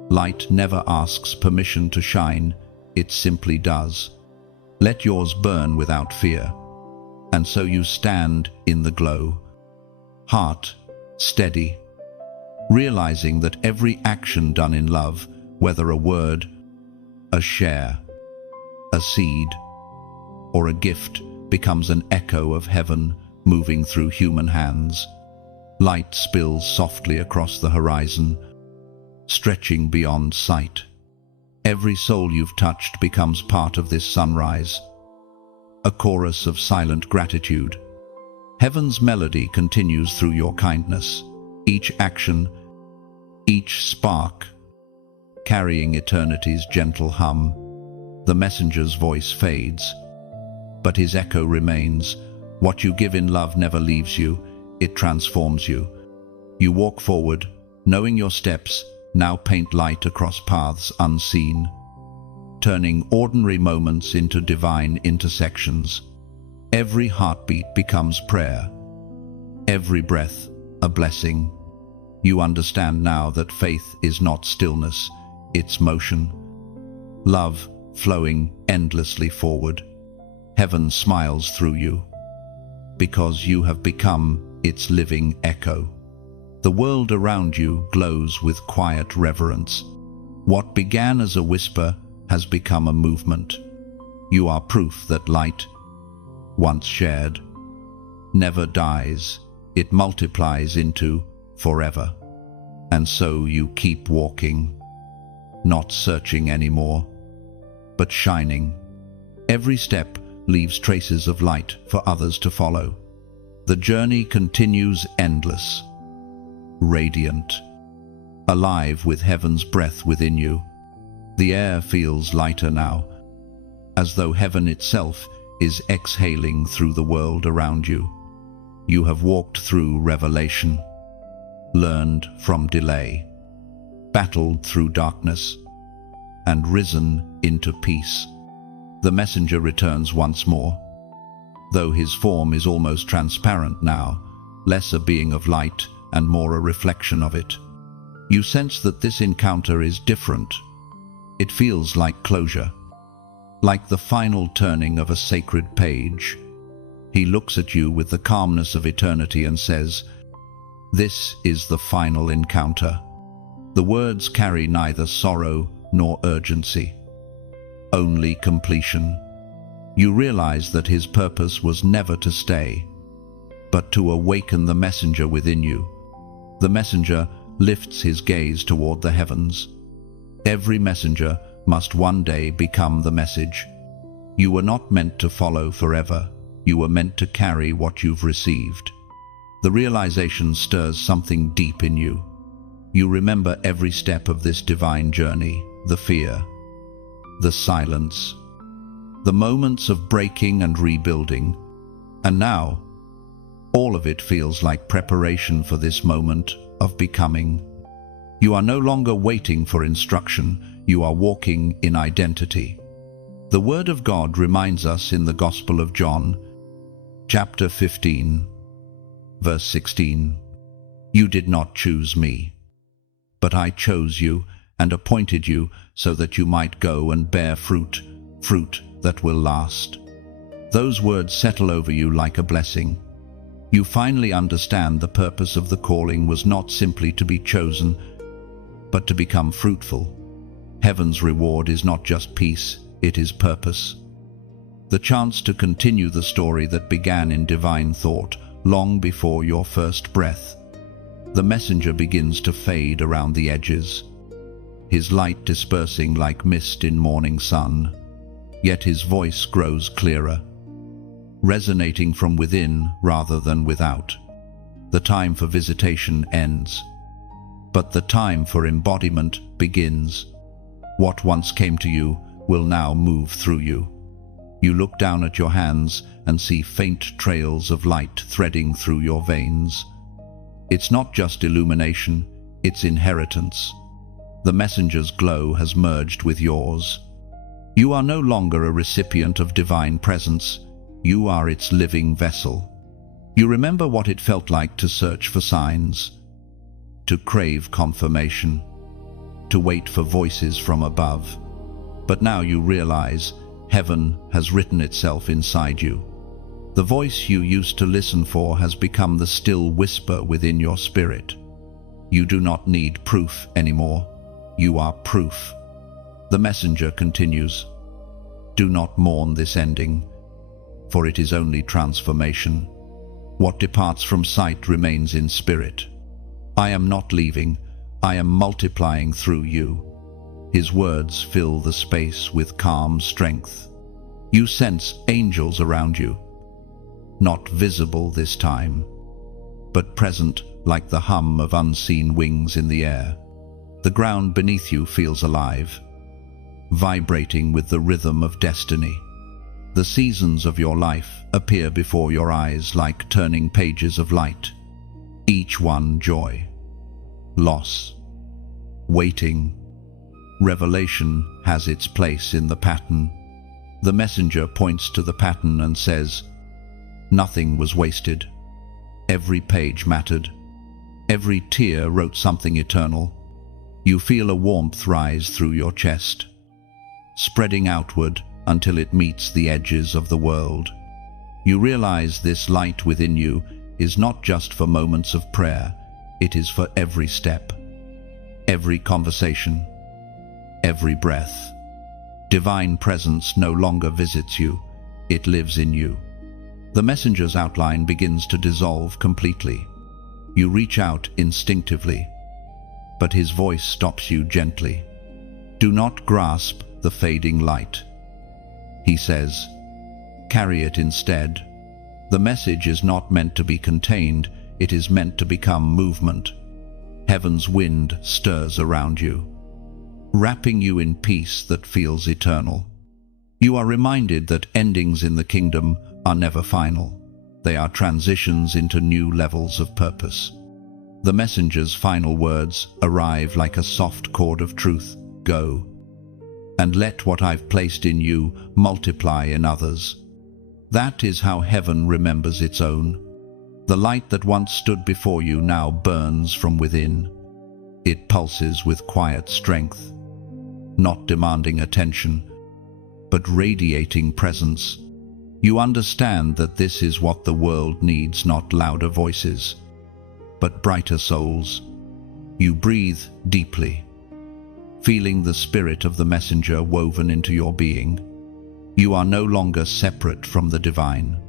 Light never asks permission to shine, it simply does. Let yours burn without fear. And so you stand in the glow, heart steady, realizing that every action done in love, whether a word, a share, a seed, or a gift, becomes an echo of heaven moving through human hands. Light spills softly across the horizon, stretching beyond sight. Every soul you've touched becomes part of this sunrise, a chorus of silent gratitude. Heaven's melody continues through your kindness, each action, each spark, carrying eternity's gentle hum. The messenger's voice fades, but his echo remains. What you give in love never leaves you, it transforms you. You walk forward, knowing your steps now paint light across paths unseen, turning ordinary moments into divine intersections. Every heartbeat becomes prayer, every breath a blessing. You understand now that faith is not stillness, it's motion. Love flowing endlessly forward. Heaven smiles through you, because you have become its living echo. The world around you glows with quiet reverence. What began as a whisper has become a movement. You are proof that light, once shared, never dies. It multiplies into forever. And so you keep walking, not searching anymore, but shining. Every step leaves traces of light for others to follow. The journey continues endless, radiant, alive with heaven's breath within you. The air feels lighter now, as though heaven itself is exhaling through the world around you. You have walked through revelation, learned from delay, battled through darkness, and risen into peace. The messenger returns once more, though his form is almost transparent now, less a being of light and more a reflection of it. You sense that this encounter is different. It feels like closure, like the final turning of a sacred page. He looks at you with the calmness of eternity and says, "This is the final encounter." The words carry neither sorrow nor urgency, only completion. You realize that his purpose was never to stay, but to awaken the messenger within you. The messenger lifts his gaze toward the heavens. Every messenger must one day become the message. You were not meant to follow forever. You were meant to carry what you've received. The realization stirs something deep in you. You remember every step of this divine journey, the fear, the silence, the moments of breaking and rebuilding. And now, all of it feels like preparation for this moment of becoming. You are no longer waiting for instruction, you are walking in identity. The Word of God reminds us in the Gospel of John, chapter 15, verse 16, "You did not choose me, but I chose you and appointed you so that you might go and bear fruit, fruit that will last." Those words settle over you like a blessing. You finally understand the purpose of the calling was not simply to be chosen, but to become fruitful. Heaven's reward is not just peace, it is purpose. The chance to continue the story that began in divine thought long before your first breath. The messenger begins to fade around the edges, his light dispersing like mist in morning sun. Yet his voice grows clearer, resonating from within rather than without. The time for visitation ends, but the time for embodiment begins. What once came to you will now move through you. You look down at your hands and see faint trails of light threading through your veins. It's not just illumination, it's inheritance. The messenger's glow has merged with yours. You are no longer a recipient of divine presence, you are its living vessel. You remember what it felt like to search for signs, to crave confirmation, to wait for voices from above. But now you realize heaven has written itself inside you. The voice you used to listen for has become the still whisper within your spirit. You do not need proof anymore. You are proof. The messenger continues, "Do not mourn this ending, for it is only transformation. What departs from sight remains in spirit. I am not leaving, I am multiplying through you." His words fill the space with calm strength. You sense angels around you, not visible this time, but present like the hum of unseen wings in the air. The ground beneath you feels alive, vibrating with the rhythm of destiny. The seasons of your life appear before your eyes like turning pages of light, each one joy, loss, waiting. Revelation has its place in the pattern. The messenger points to the pattern and says, "Nothing was wasted. Every page mattered. Every tear wrote something eternal. You feel a warmth rise through your chest, spreading outward until it meets the edges of the world. You realize this light within you is not just for moments of prayer, it is for every step, every conversation, every breath. Divine presence no longer visits you, it lives in you. The messenger's outline begins to dissolve completely. You reach out instinctively, but his voice stops you gently. Do not grasp the fading light. He says, carry it instead. The message is not meant to be contained, it is meant to become movement. Heaven's wind stirs around you, wrapping you in peace that feels eternal. You are reminded that endings in the kingdom are never final. They are transitions into new levels of purpose. The messenger's final words arrive like a soft chord of truth. Go, and let what I've placed in you multiply in others. That is how heaven remembers its own. The light that once stood before you now burns from within. It pulses with quiet strength, not demanding attention, but radiating presence. You understand that this is what the world needs, not louder voices, but brighter souls. You breathe deeply, feeling the spirit of the messenger woven into your being. You are no longer separate from the divine.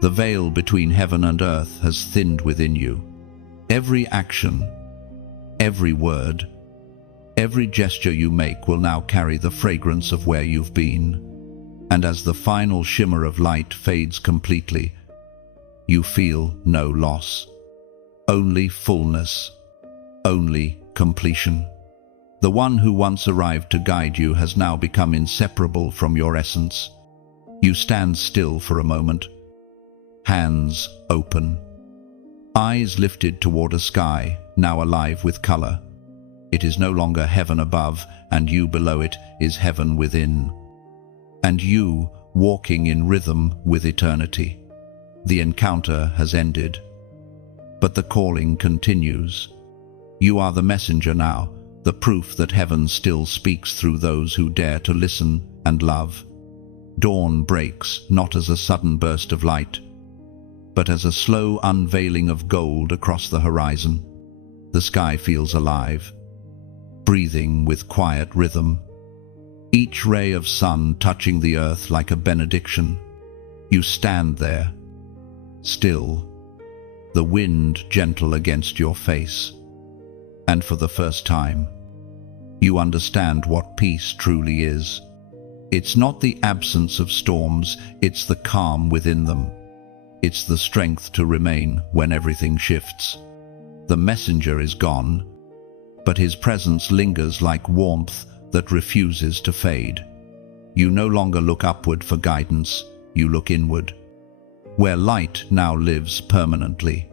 The veil between heaven and earth has thinned within you. Every action, every word, every gesture you make will now carry the fragrance of where you've been. And as the final shimmer of light fades completely, you feel no loss, only fullness, only completion. The one who once arrived to guide you has now become inseparable from your essence. You stand still for a moment, hands open, eyes lifted toward a sky now alive with color. It is no longer heaven above, and you below it is heaven within. And you walking in rhythm with eternity. The encounter has ended, but the calling continues. You are the messenger now, the proof that heaven still speaks through those who dare to listen and love. Dawn breaks not as a sudden burst of light, but as a slow unveiling of gold across the horizon. The sky feels alive, breathing with quiet rhythm, each ray of sun touching the earth like a benediction. You stand there, still, the wind gentle against your face, and for the first time, you understand what peace truly is. It's not the absence of storms, it's the calm within them. It's the strength to remain when everything shifts. The messenger is gone, but his presence lingers like warmth that refuses to fade. You no longer look upward for guidance, you look inward, where light now lives permanently.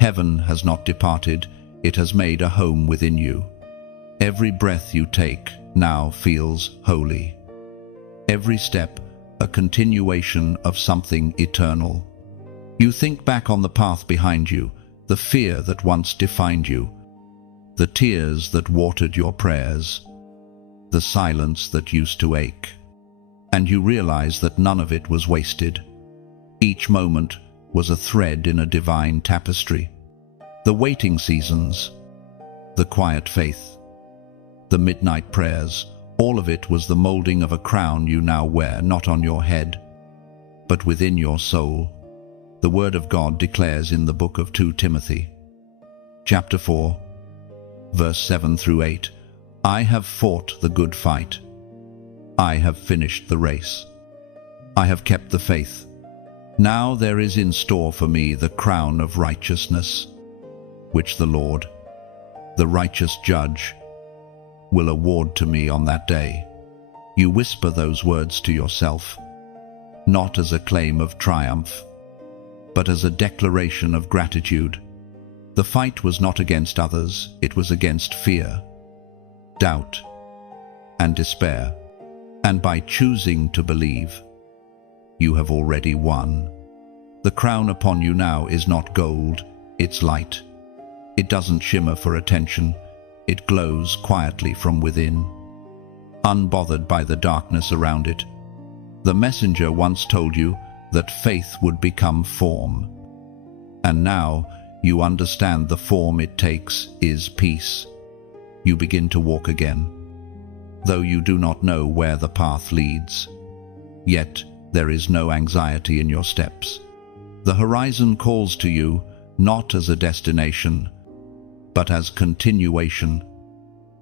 Heaven has not departed, it has made a home within you. Every breath you take now feels holy. Every step a continuation of something eternal. You think back on the path behind you, the fear that once defined you, the tears that watered your prayers, the silence that used to ache, and you realize that none of it was wasted. Each moment was a thread in a divine tapestry. The waiting seasons, the quiet faith, the midnight prayers, all of it was the molding of a crown you now wear, not on your head, but within your soul. The Word of God declares in the book of 2 Timothy, chapter 4, verse 7 through 8, I have fought the good fight. I have finished the race. I have kept the faith. Now there is in store for me the crown of righteousness, which the Lord, the righteous judge, will award to me on that day. You whisper those words to yourself, not as a claim of triumph, but as a declaration of gratitude. The fight was not against others, it was against fear, doubt, and despair. And by choosing to believe, you have already won. The crown upon you now is not gold, it's light. It doesn't shimmer for attention. It glows quietly from within, unbothered by the darkness around it. The messenger once told you that faith would become form. And now you understand the form it takes is peace. You begin to walk again, though you do not know where the path leads. Yet there is no anxiety in your steps. The horizon calls to you not as a destination, but as continuation.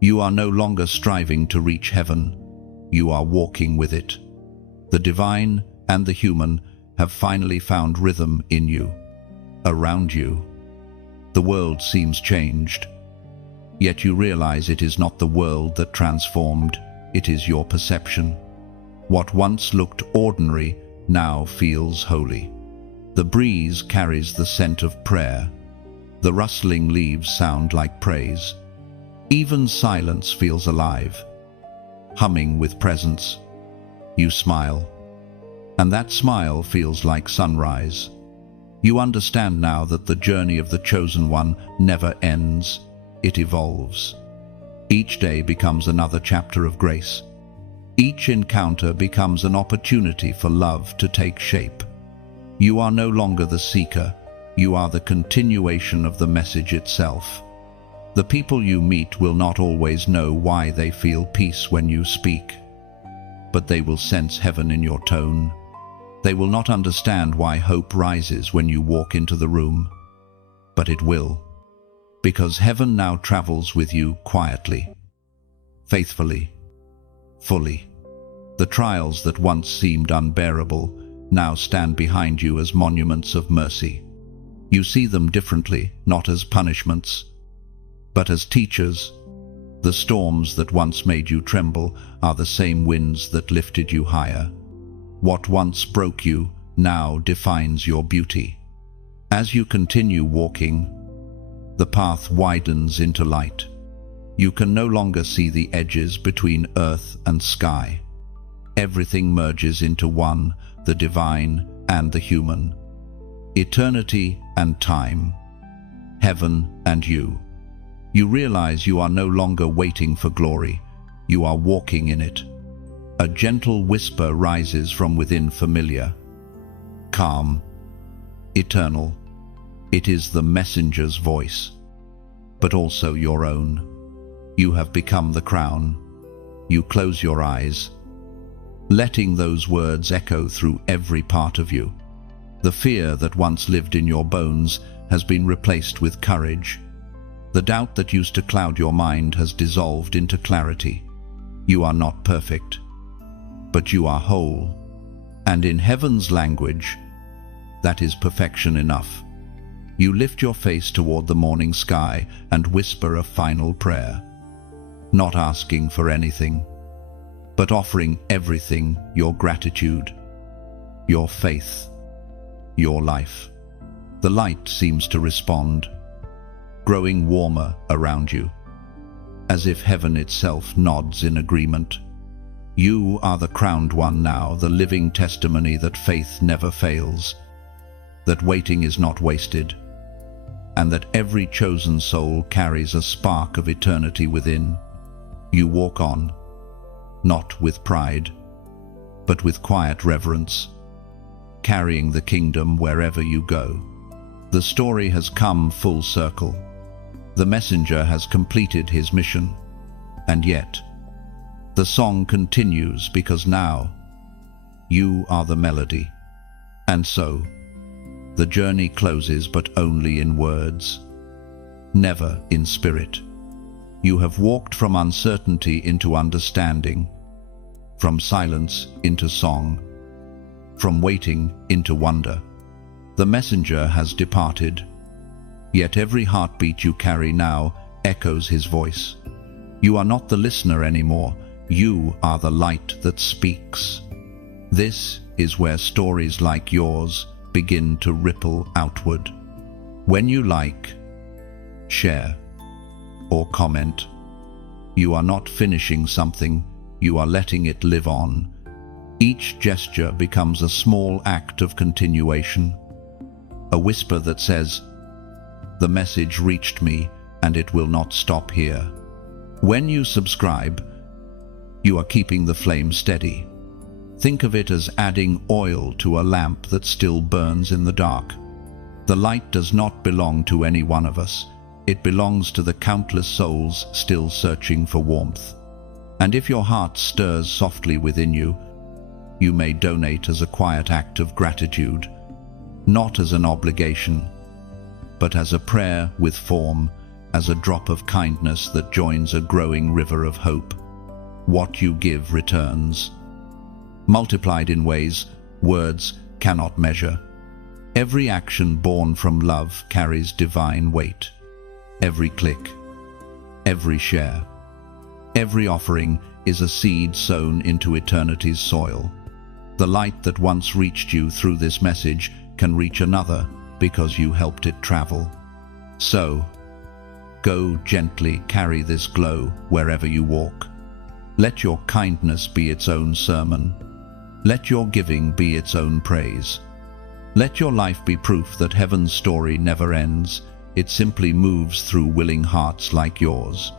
You are no longer striving to reach heaven. You are walking with it. The divine and the human have finally found rhythm in you, around you. The world seems changed, yet you realize it is not the world that transformed, it is your perception. What once looked ordinary now feels holy. The breeze carries the scent of prayer. The rustling leaves sound like praise. Even silence feels alive, humming with presence. You smile, and that smile feels like sunrise. You understand now that the journey of the chosen one never ends, it evolves. Each day becomes another chapter of grace. Each encounter becomes an opportunity for love to take shape. You are no longer the seeker, you are the continuation of the message itself. The people you meet will not always know why they feel peace when you speak, but they will sense heaven in your tone. They will not understand why hope rises when you walk into the room, but it will, because heaven now travels with you quietly, faithfully, fully. The trials that once seemed unbearable now stand behind you as monuments of mercy. You see them differently, not as punishments, but as teachers. The storms that once made you tremble are the same winds that lifted you higher. What once broke you now defines your beauty. As you continue walking, the path widens into light. You can no longer see the edges between earth and sky. Everything merges into one, the divine and the human. Eternity and time, heaven and you. You realize you are no longer waiting for glory, you are walking in it. A gentle whisper rises from within, familiar, calm, eternal. It is the messenger's voice, but also your own. You have become the crown. You close your eyes, letting those words echo through every part of you. The fear that once lived in your bones has been replaced with courage. The doubt that used to cloud your mind has dissolved into clarity. You are not perfect, but you are whole. And in heaven's language, that is perfection enough. You lift your face toward the morning sky and whisper a final prayer, not asking for anything, but offering everything: your gratitude, your faith, your life. The light seems to respond, growing warmer around you, as if heaven itself nods in agreement. You are the crowned one now, the living testimony that faith never fails, that waiting is not wasted, and that every chosen soul carries a spark of eternity within. You walk on, not with pride, but with quiet reverence, carrying the kingdom wherever you go. The story has come full circle. The messenger has completed his mission, and yet the song continues, because now you are the melody. And so the journey closes, but only in words, never in spirit. You have walked from uncertainty into understanding, from silence into song, from waiting into wonder. The messenger has departed, yet every heartbeat you carry now echoes his voice. You are not the listener anymore, you are the light that speaks. This is where stories like yours begin to ripple outward. When you like, share, or comment, you are not finishing something, you are letting it live on. Each gesture becomes a small act of continuation, a whisper that says, The message reached me, and it will not stop here. When you subscribe, you are keeping the flame steady. Think of it as adding oil to a lamp that still burns in the dark. The light does not belong to any one of us. It belongs to the countless souls still searching for warmth. And if your heart stirs softly within you, you may donate as a quiet act of gratitude, not as an obligation, but as a prayer with form, as a drop of kindness that joins a growing river of hope. What you give returns, multiplied in ways words cannot measure. Every action born from love carries divine weight. Every click, every share, every offering is a seed sown into eternity's soil. The light that once reached you through this message can reach another because you helped it travel. So, go gently carry this glow wherever you walk. Let your kindness be its own sermon. Let your giving be its own praise. Let your life be proof that heaven's story never ends. It simply moves through willing hearts like yours.